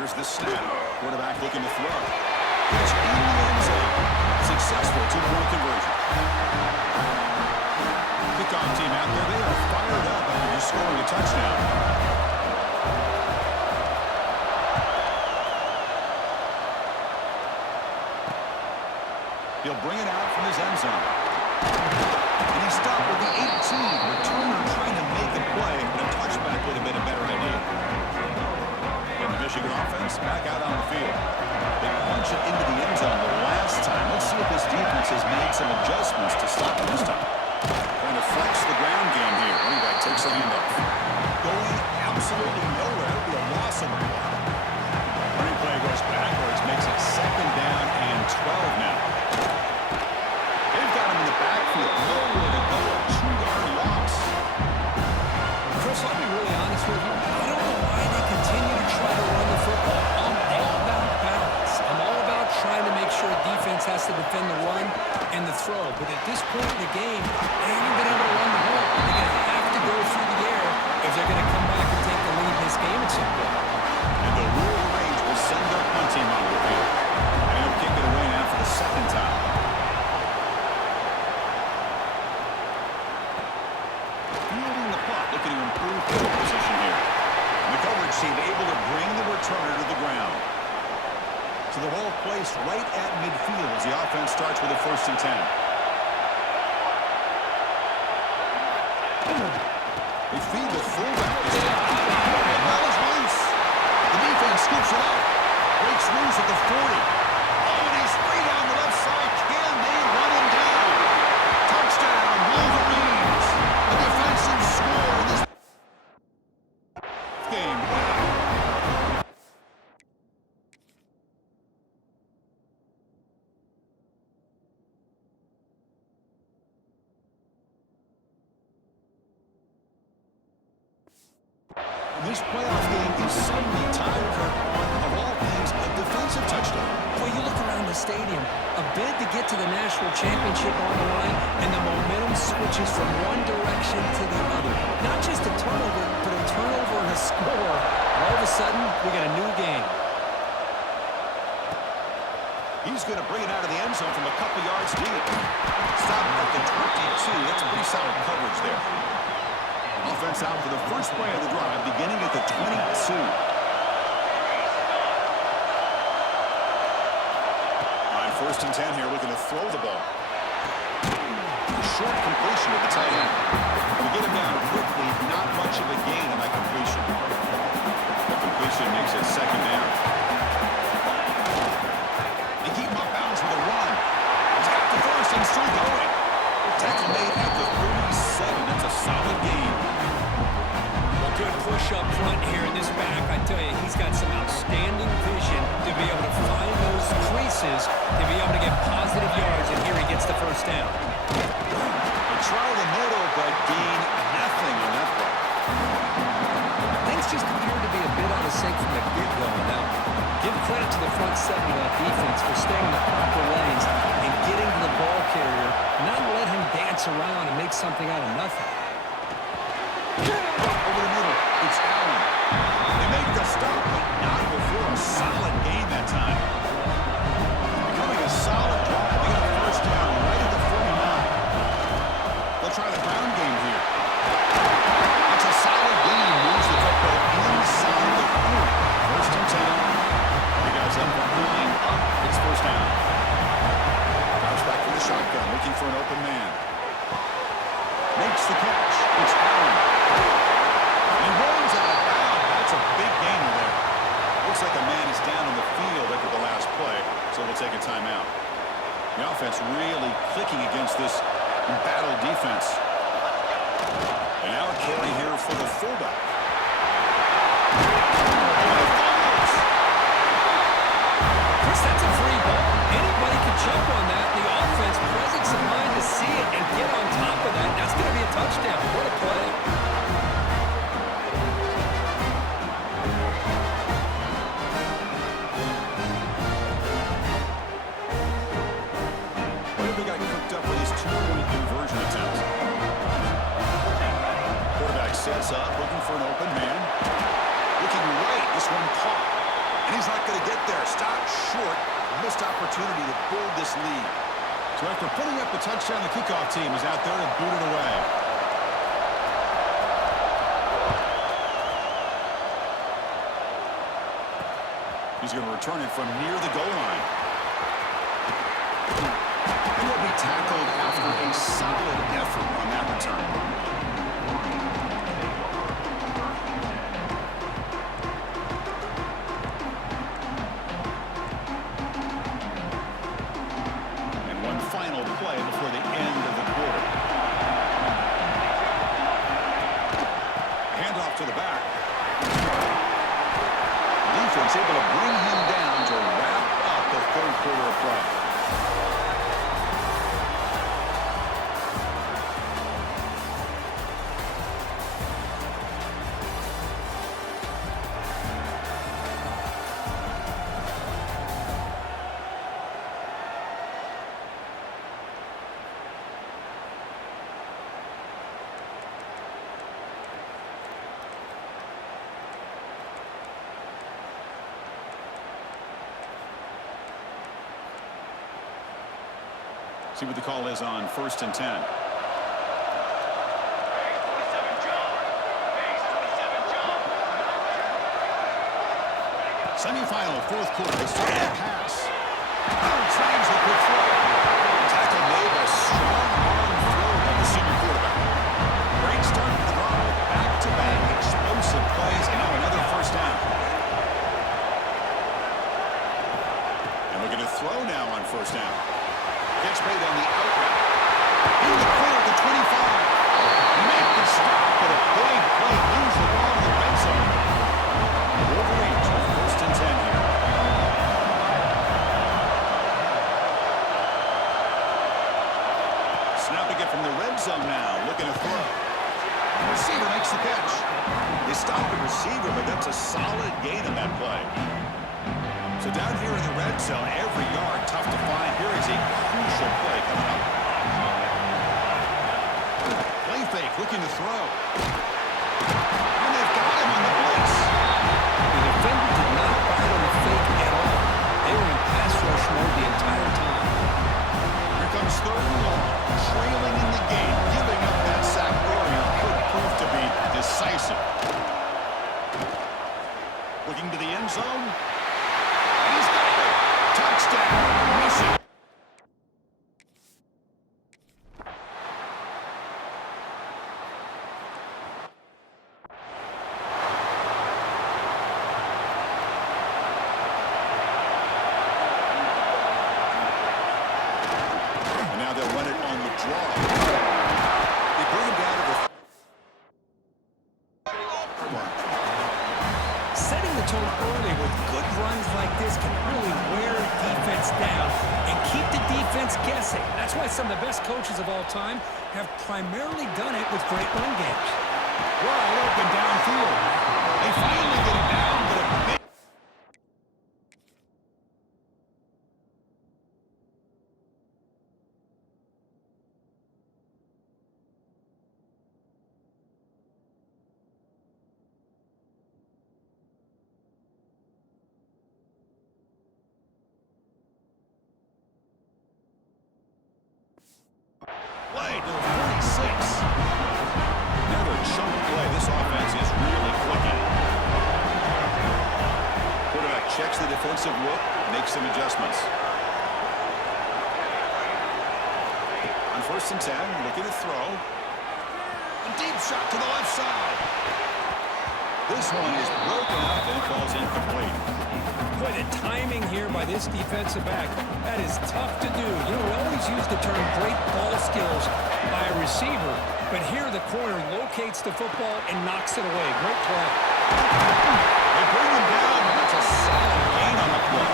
Here's the snap. Quarterback looking to throw. Pitch in the end zone. Successful two-point conversion. Kickoff team out there. They are fired up after just scoring a touchdown. He'll bring it out from his end zone. And he stopped with the 18. Returner trying to make the play, but a touchback would have been a better idea. And the Michigan offense back out on the field. They launch it into the end zone the last time. Let's see if this defense has made some adjustments to stop it this time. Trying to flex the ground game here. Running back takes the handoff. Going absolutely nowhere. It'll be a loss on the play. Running play goes backwards, makes it 2nd down and 12 now. They've got him in the backfield. Nowhere to go. A 2-yard loss. Chris, I'll be really honest with you. I don't know why they continue to try to run the football. I'm all about balance. I'm all about trying to make sure defense has to defend the run and the throw. But at this point in the game, they haven't been able to run the ball. They're going to have to go through the air if they're going to come back and take the lead in this game at some point. And the rule range will send their punt team on the field. And they'll kick it away now for the 2nd time. Fielding the punt, looking to improve field position here. And the coverage team able to bring the returner to the ground. So the ball placed right at midfield as the offense starts with a 1st and 10. They feed the fullback. The ball is loose. The defense scoops it up. Breaks loose at the 40. Oh, and he's free down the left side. Can they run him down? Touchdown, Wolverines. A defensive score in this game. This playoff game is suddenly tied, Kirk, on, of all things, a defensive touchdown. Well, you look around the stadium, a bid to get to the national championship on the line, and the momentum switches from one direction to the other. Not just a turnover, but a turnover and a score. All of a sudden, we got a new game. He's going to bring it out of the end zone from a couple yards deep. Stop at the 22. That's a pretty solid coverage there. Offense out for the first play of the drive, beginning at the 22. On 1st and 10 here, looking to throw the ball. Short completion at the tight end. To get him down quickly, not much of a gain on that completion. The completion makes it 2nd down. They keep him up bounds with a run. He's got the 1st and still going. Tackle made at the 37. That's a solid game. Good push up front here in this back. I tell you, he's got some outstanding vision to be able to find those creases, to be able to get positive yards, and here he gets the 1st down. They try the middle, but gain nothing on that play. Things just appear to be a bit out of sync from the get-go now. Give credit to the front 7 of that defense for staying in the proper lanes and getting to the ball carrier, not let him dance around and make something out of nothing. Over the middle, it's Allen. They make the stop, but not before a solid gain that time. Becoming a solid drive. They got a 1st down right at the 49. They'll try the ground game here. It's a solid gain. Moves the football inside the 40. 1st and 10. The guys up behind. It's 1st down. Bounce back from the shotgun, looking for an open man. Makes the catch. It's Allen. And runs out of bounds. That's a big gainer there. Looks like a man is down on the field after the last play, so we'll take a timeout. The offense really clicking against this embattled defense. And now a carry here for the fullback. Chris, that's a free ball. Anybody can jump on that. The offense, presence of mind to see it and get on top of that. That's going to be a touchdown. What a play. Whatever got cooked up with his 2-point conversion attempt. Quarterback sets up, looking for an open man. Looking right, this one caught. And he's not going to get there. Stop short. Missed opportunity to build this lead. So after putting up the touchdown, the kickoff team is out there to boot it away. He's going to return it from near the goal line. And he'll be tackled after a solid effort on that return. To the back. Defense able to bring him down to wrap up the third quarter of play. See what the call is on 1st and 10. Semifinal, fourth quarter. They start the pass. Trains the quick throw. Tackle made a strong arm throw by the senior quarterback. Great start to the drive. Back-to-back explosive plays. And now another first down. And looking to throw now on first down. Gets made on the out route. He was clear at the 25. Make the stop, but a big play. Lose the ball in the red zone. Wolverines with 1st and 10 here. Snapping it from the red zone now. Looking to throw. The receiver makes the catch. They stop the receiver, but that's a solid gain on that play. So down here in the red zone, every yard tough to find. Here is a crucial play coming up. Play fake, looking to throw. And they've got him on the blitz. The defender did not bite on the fake at all. They were in pass rush mode the entire time. Here comes 3rd and long, trailing in the game, giving up that sack earlier could prove to be decisive. Looking to the end zone. Touchdown, Michigan. And now they'll run it on the draw. They bring him down to the... Setting the tone early with good runs like this can really wear defense down and keep the defense guessing. That's why some of the best coaches of all time have primarily done it with great run games. Wide open downfield. They finally get it down, but a big... Play to the 46. Another chunk play. This offense is really clicking. Quarterback checks the defensive look, makes some adjustments. On 1st and 10, looking to throw. A deep shot to the left side. This one is broken up and falls incomplete. Boy, the timing here by this defensive back, that is tough to do. You know, we always use the term great ball skills by a receiver, but here the corner locates the football and knocks it away. Great play. They bring him down, and it's a solid gain on the play.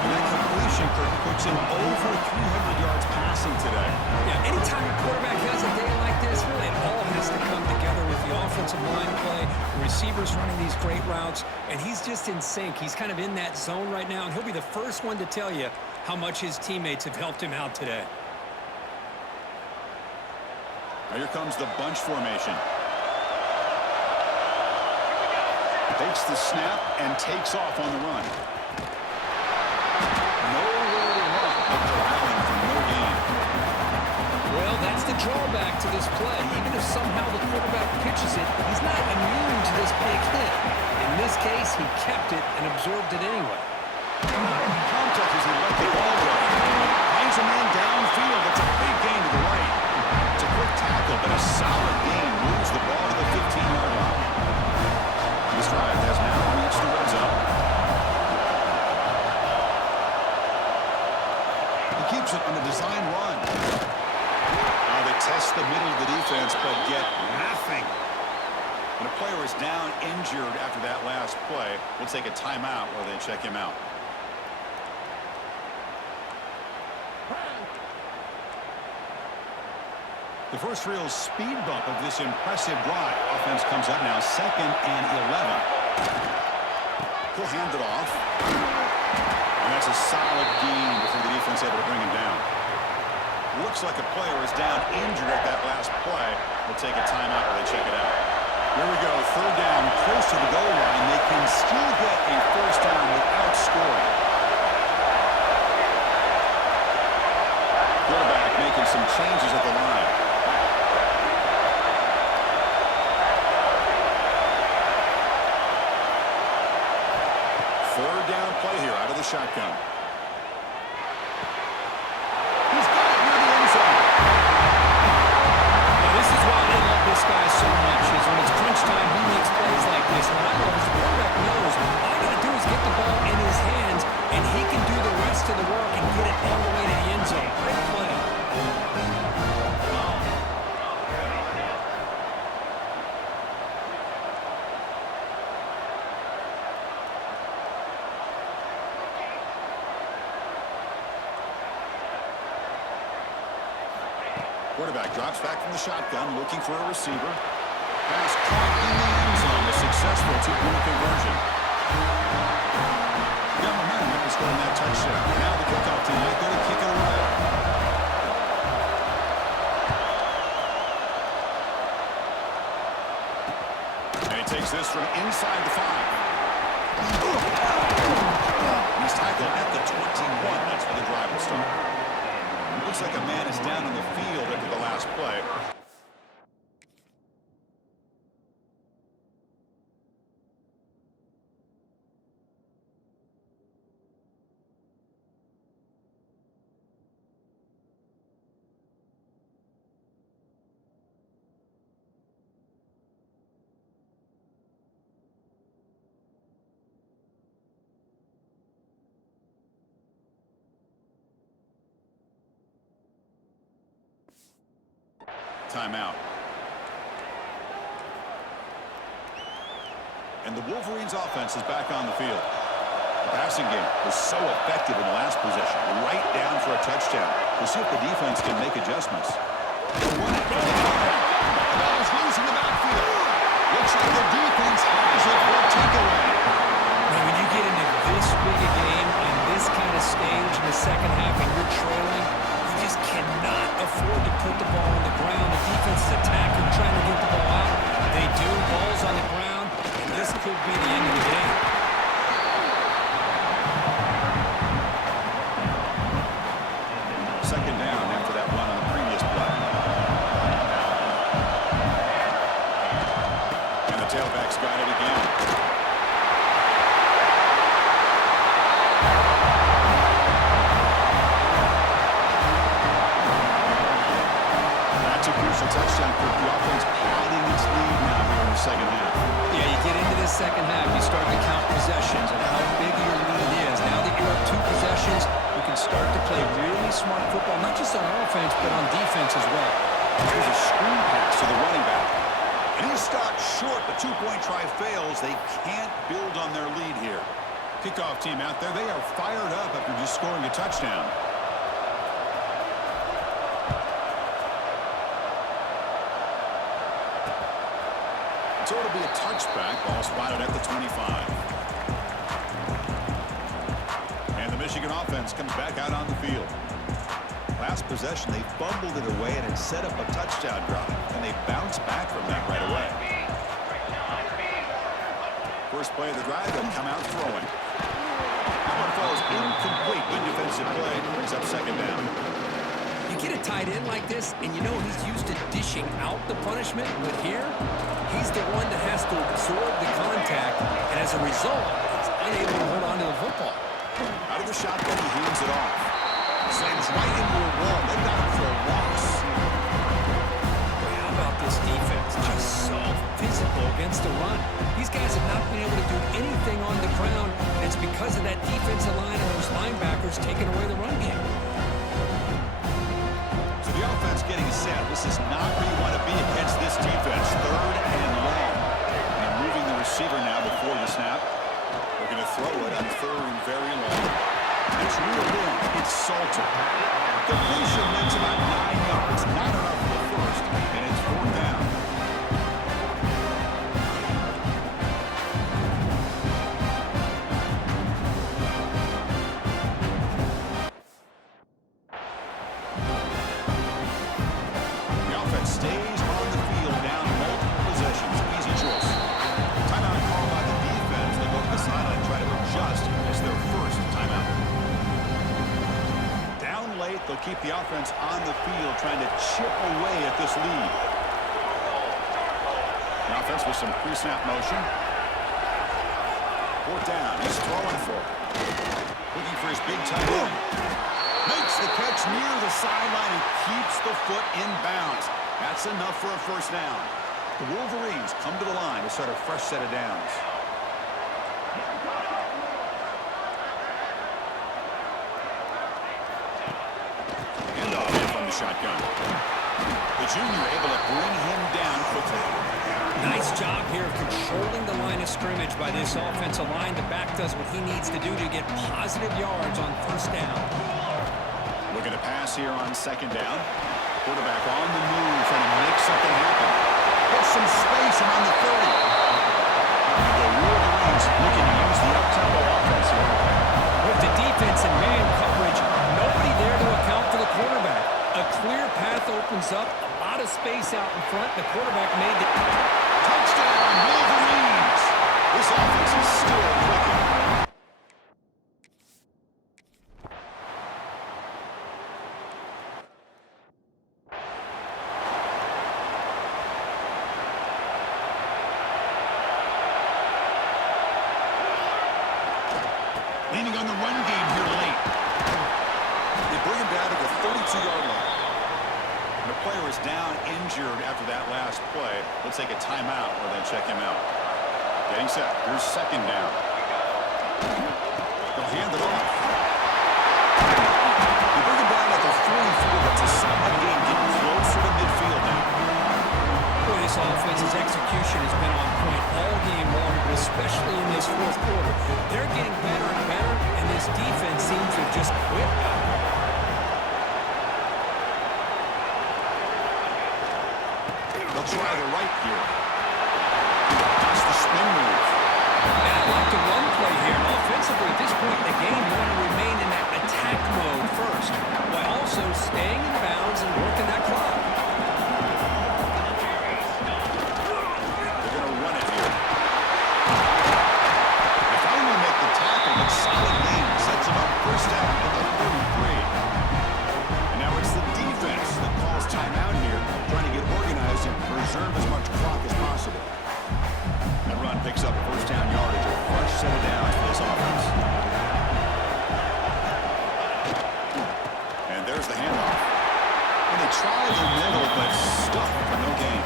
And that completion puts him over 300 yards passing today. Yeah, anytime a quarterback has a day like this, really it all has to come together with the offensive line play, the receivers running these great routes, and he's just in sync. He's kind of in that zone right now, and he'll be the first one to tell you how much his teammates have helped him out today. Now here comes the bunch formation. Takes the snap and takes off on the run. Nowhere to run after rallying from no gain. Well, that's the drawback to this play. Even if somehow the quarterback pitches it, he's not immune to this big hit. In this case, he kept it and absorbed it anyway. Contact as he let the ball go. Finds a man downfield. It's a big gain to the right. It's a quick tackle, but a solid gain moves the ball to the 15-yard line. This drive has now reached the red zone. He keeps it on a design run. Now they test the middle of the defense, but get nothing. When a player is down injured after that last play, we'll take a timeout while they check him out. The first real speed bump of this impressive drive. Offense comes up now, 2nd and 11. He'll hand it off. And that's a solid gain before the defense able to bring him down. Looks like a player is down injured at that last play. We'll take a timeout while they check it out. Here we go, 3rd down, close to the goal line. They can still get a first down without scoring. Quarterback making some changes at the line. Third down play here out of the shotgun. He's got it near the end zone. Now, this is why I love this guy so much, is when it's crunch time, he makes plays like this. And what I love is the quarterback knows all you got to do is get the ball in his hands, and he can do the rest of the work and get it all the way to the end zone. Great play. Quarterback drops back from the shotgun, looking for a receiver. Pass caught in the end zone. A successful 2-point conversion. Got momentum after scoring that touchdown. Now the kickoff team right there to kick it away. And he takes this from inside the 5. He's tackled at the 21. That's where the drive will start. Looks like a man is down on the field after the last play. Timeout. And the Wolverines offense is back on the field. The passing game was so effective in the last possession, right down for a touchdown. We'll see if the defense can make adjustments. The ball is loose in the backfield. Looks like the defense has it for a takeaway. Now, when you get into this big a game on this kind of stage in the second half and you're trailing, you just cannot afford to put the ball on the ground. The defense is attacking, trying to get the ball out. They do. Ball's on the ground, and this could be the end of the game. Second down after that run on the previous play. And the tailback's got it again. That's a crucial touchdown for the offense, padding its lead now here in the second half. Yeah, you get into this second half, you start to count possessions and how big your lead is. Now that you're up 2 possessions, you can start to play really smart football, not just on offense, but on defense as well. Here's a screen pass to the running back. And he's stopped short. The 2-point try fails. They can't build on their lead here. Kickoff team out there. They are fired up after just scoring a touchdown. So it'll be a touchback. Ball spotted at the 25. And the Michigan offense comes back out on the field. Last possession, they fumbled it away, and it set up a touchdown drive. And they bounced back from that right away. first play of the drive. They'll come out throwing. That one falls incomplete. Good defensive play. Brings up second down. You get a tight end like this, and you know he's used to dishing out the punishment, but here, he's the one that has to absorb the contact, and as a result, he's unable to hold on to the football. Out of the shotgun, he hands it off. Slams right into a wall. They've got him for a loss. How about this defense? Just so physical against the run. These guys have not been able to do anything on the ground, and it's because of that defensive line and those linebackers taking away the run game. So the offense getting set. This is not where you want to be against this defense. Third and long. And moving the receiver now before the snap. They're going to throw it on third and very long. It's reeled in. It's Salter. Completion makes about 9 yards. Not enough for the first. And it's fourth down. The offense stays on the field down multiple possessions. Easy choice. Timeout called by the defense. They go to the sideline, try to adjust. It's their first timeout. Down late, they'll keep the offense on the field, trying to chip away at this lead. The offense with some pre-snap motion. Fourth down. He's throwing for it. Looking for his big tight end. Makes the catch near the sideline and keeps the foot in bounds. That's enough for a first down. The Wolverines come to the line to start a fresh set of downs. From the shotgun. The junior able to bring him down quickly. Nice job here of controlling the line of scrimmage by this offensive line. The back does what he needs to do to get positive yards on first down. Looking to pass here on second down. Quarterback on the move, trying to make something happen. Gets some space around the 30. And the Wolverines looking to use the up-tempo offense here. With the defense and man coverage, nobody there to account for the quarterback. A clear path opens up, a lot of space out in front. The quarterback made the touchdown, Wolverines. This offense is still clicking. Leaning on the run game here late. They bring him down to the 32-yard line. And the player is down injured after that last play. Let's take a timeout or then check him out. Getting set. Here's second down. They'll hand it off. They bring him down at the 44. That's a solid game. Getting closer to midfield now. Boy, this offense's execution has been on point all game long, but especially in this fourth quarter. They're getting better and better, and this defense seems to have just quit. They'll try the right here. That's the spin move. And I like the run play here. Offensively, at this point in the game, you want to remain in that attack mode first, while also staying in bounds and working that clock. They're going to run it here. They finally make the tackle, but solid game sets them up first down at the 33. And now it's the defense that calls timeout here, trying to get organized and preserve as much clock as possible. That run picks up first down yardage, a fresh set of downs for this offense. And there's the handoff. And they try the middle, but stuck for no gain.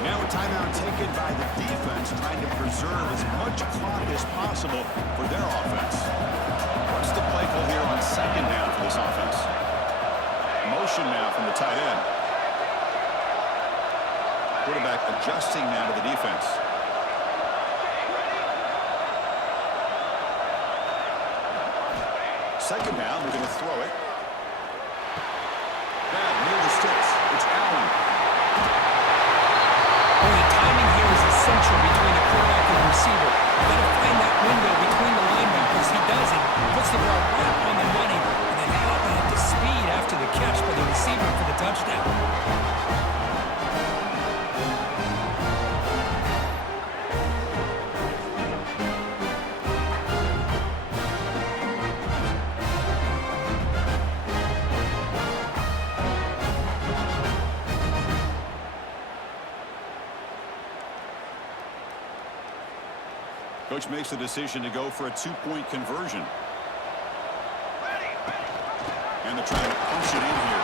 And now a timeout taken by the defense, trying to preserve as much clock as possible for their offense. What's the play call here on second down for this offense? Motion now from the tight end. Quarterback adjusting now to the defense. Second down, we're going to throw it. Bad near the sticks. It's Allen. Well, the timing here is essential between the quarterback and the receiver. You've got to find that window between the linebackers. He does it. Puts the ball right on the money. And then how about the speed after the catch by the receiver for the touchdown? Coach makes the decision to go for a two-point conversion. And they're trying to punch it in here.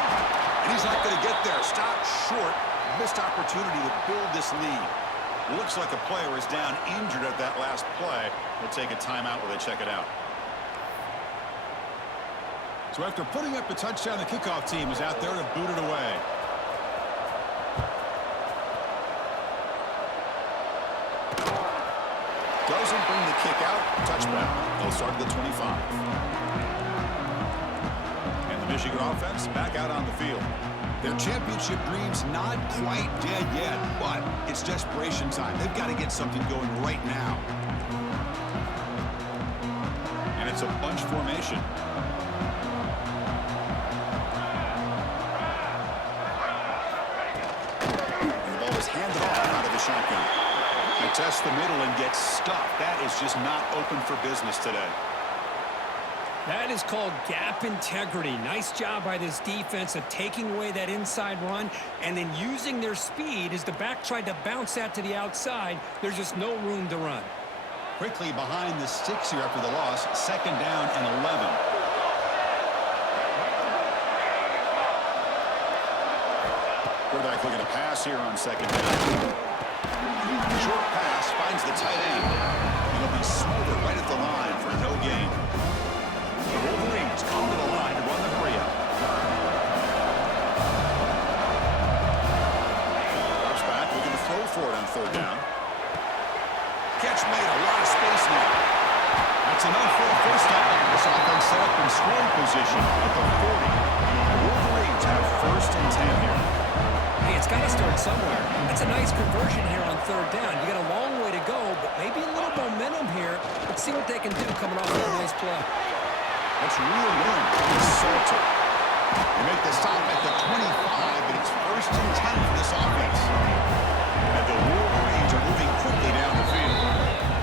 And he's not going to get there. Stopped short. Missed opportunity to build this lead. Looks like a player is down injured at that last play. We'll take a timeout while they check it out. So after putting up the touchdown, the kickoff team is out there to boot it away. Doesn't bring the kick out. Touchback. They'll start at the 25. And the Michigan offense back out on the field. Their championship dream's not quite dead yet, but it's desperation time. They've got to get something going right now. And it's a bunch formation. And the ball is handed off out of the shotgun. He tests the middle and gets stuffed. That is just not open for business today. That is called gap integrity. Nice job by this defense of taking away that inside run and then using their speed as the back tried to bounce that to the outside. There's just no room to run. Quickly behind the sticks here after the loss. 2nd down and 11. Quarterback looking to pass here on 2nd down. Short pass finds the tight end. It'll be smothered right at the line for no gain. The Wolverines come to the line to run the three-up. Drops back, looking to throw for it on 3rd down. Catch made, a lot of space now. That's enough for a first down. This offense set up in scoring position at the 40. The Wolverines have 1st and 10 here. Hey, it's got to start somewhere. That's a nice conversion here on 3rd down. You got a long way to go, but maybe a little momentum here. Let's see what they can do coming off of a nice play. That's real room for Salter. They make the stop at the 25, but it's 1st and 10 for this offense. And the Wolverines are moving quickly down the field.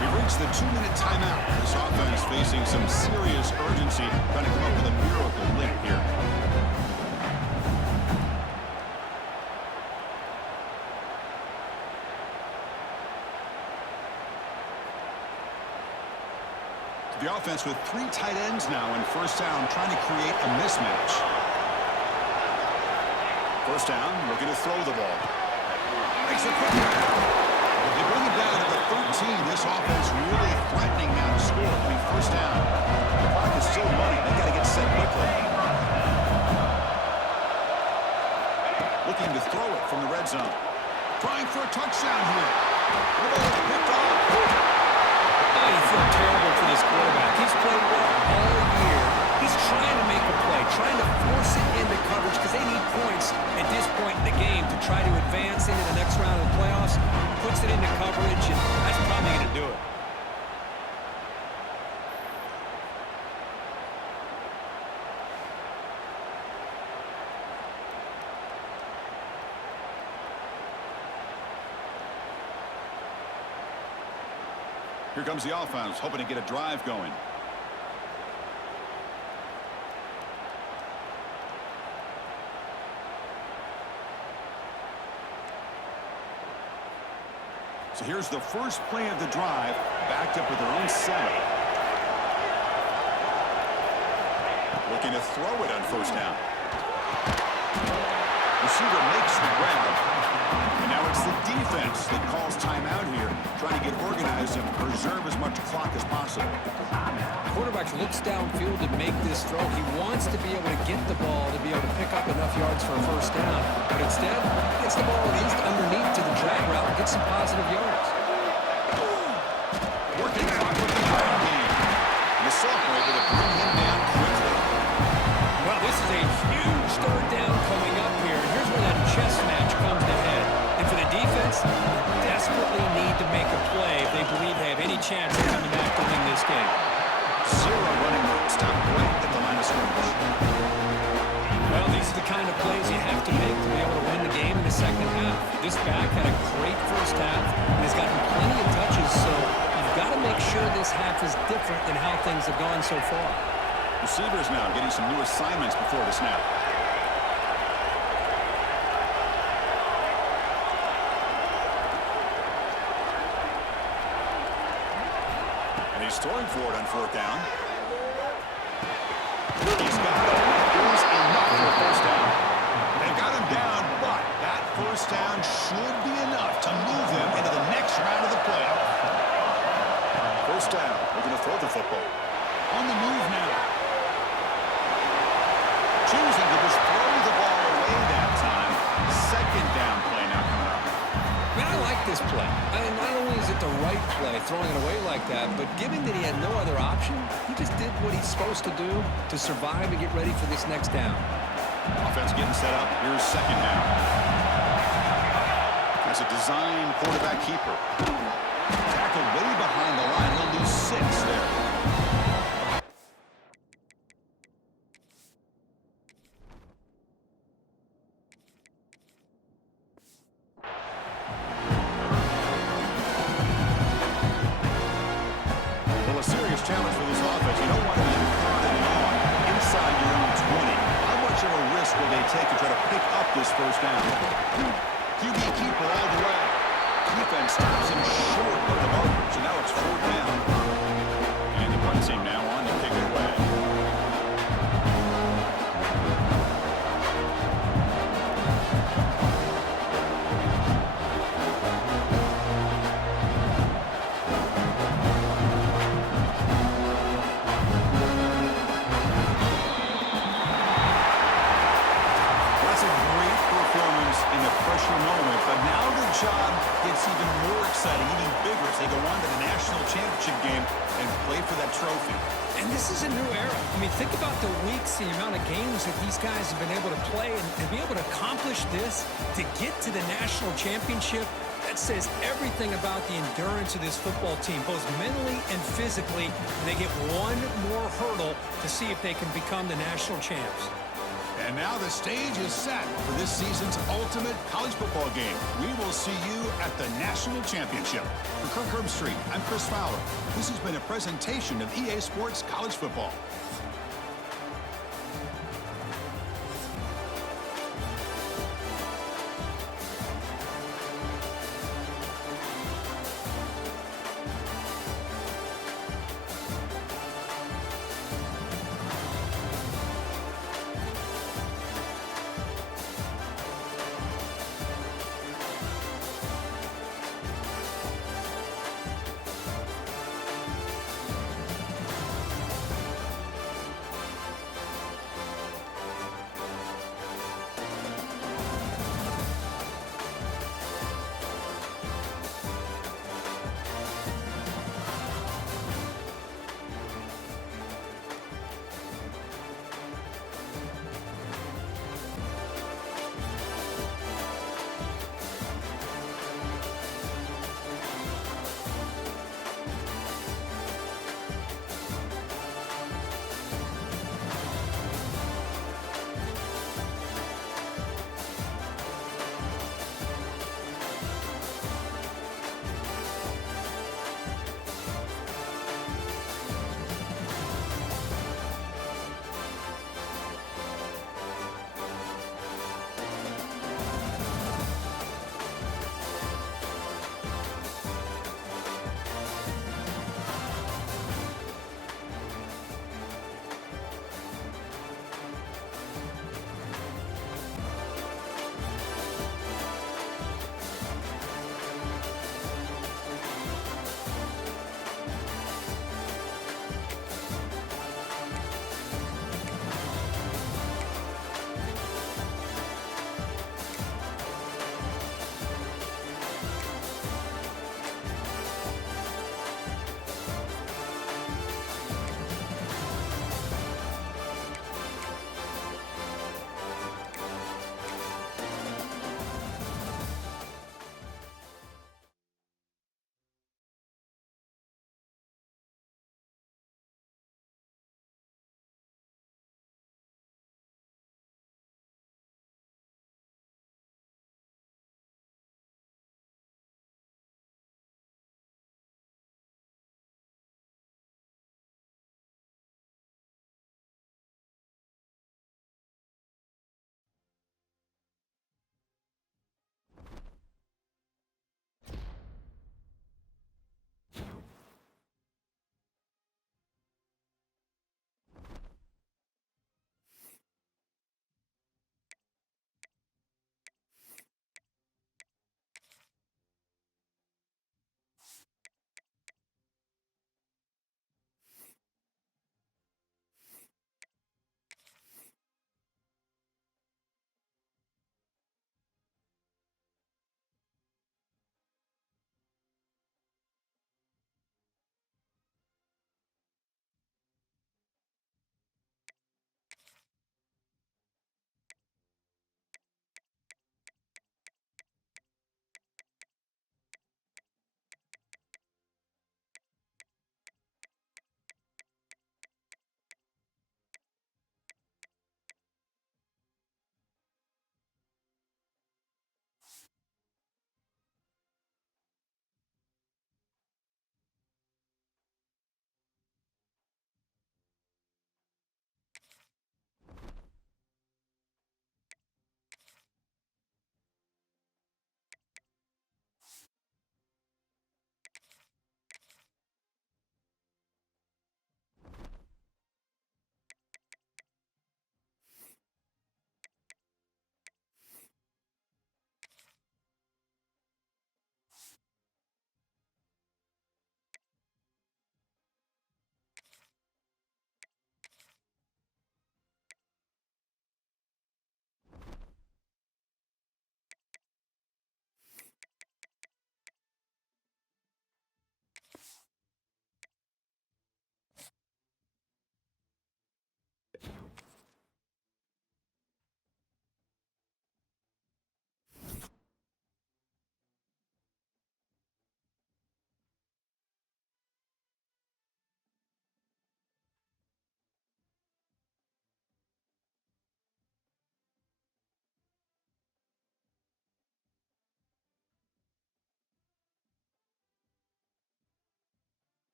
We've reached the 2-minute timeout. This offense facing some serious urgency, trying to come up with a miracle late here. The offense with 3 tight ends now in 1st down, trying to create a mismatch. 1st down, looking to throw the ball. Makes a quick pass. They bring it down to the 13. This offense really threatening now to score. I mean, 1st down. The clock is still running. They've got to get set quickly. Looking to throw it from the red zone. Trying for a touchdown here. The ball is picked off. Oh, you feel terrible for this quarterback. He's played well all year. He's trying to make a play, trying to force it into coverage because they need points at this point in the game to try to advance into the next round of the playoffs. Puts it into coverage, and that's probably going to do it. Here comes the offense, hoping to get a drive going. So here's the first play of the drive, backed up with their own 7. Looking to throw it on 1st down. Receiver makes the grab. And now it's the defense that calls timeout here, trying to get organized and preserve as much clock as possible. Quarterback looks downfield to make this throw. He wants to be able to get the ball to be able to pick up enough yards for a 1st down. But instead, he gets the ball at least underneath to the drag route and gets some positive yards. Working clock with the ground game. And the sophomore able to bring him down quickly. Well, this is a huge 3rd down coming up here. Here's where that chess match comes to head. And for the defense, they desperately need to make a play if they believe they have any chance of coming back to win this game. 0 running room. Stop right at the line of scrimmage. Well, these are the kind of plays you have to make to be able to win the game in the 2nd half. This back had a great 1st half and has gotten plenty of touches, so you've got to make sure this half is different than how things have gone so far. Receivers now getting some new assignments before the snap. He's throwing for it on fourth down. He's got it. Here's enough for a first down. They got him down, but that first down should be enough to move them into the next round of the playoff. First down. They're going to throw the football. On the move now. Choosing to just throw the ball away that time. Second down play now coming up. Man, I like this play. I mean, not only is it the right play, throwing it away like that, but given that he had no other option, he just did what he's supposed to do to survive and get ready for this next down. Offense getting set up. Here's second down. That's a design quarterback keeper. Tackled way behind the line. He'll lose 6 there. Well, a serious challenge for this offense. You don't want to be third and long inside your own 20. How much of a risk will they take to try to pick up this first down? QB keeper all the way. Defense stops him short of the mark. So now it's fourth down. And the run team now on to kick it away. That's a great performance in the pressure moment, but now their job gets even more exciting, even bigger as they go on to the national championship game and play for that trophy. And this is a new era. I mean, think about the weeks, the amount of games that these guys have been able to play, and to be able to accomplish this, to get to the national championship, that says everything about the endurance of this football team, both mentally and physically. They get one more hurdle to see if they can become the national champs. And now the stage is set for this season's ultimate college football game. We will see you at the national championship. For Kirk Herbstreit, I'm Chris Fowler. This has been a presentation of EA Sports College Football.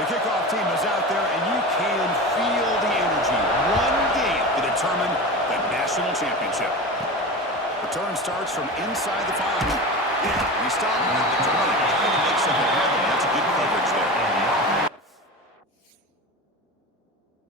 The kickoff team is out there, and you can feel the energy. One game to determine the national championship. Return starts from inside the 5. Yeah, we stop at the 20. Trying to make something happen. That's good coverage there.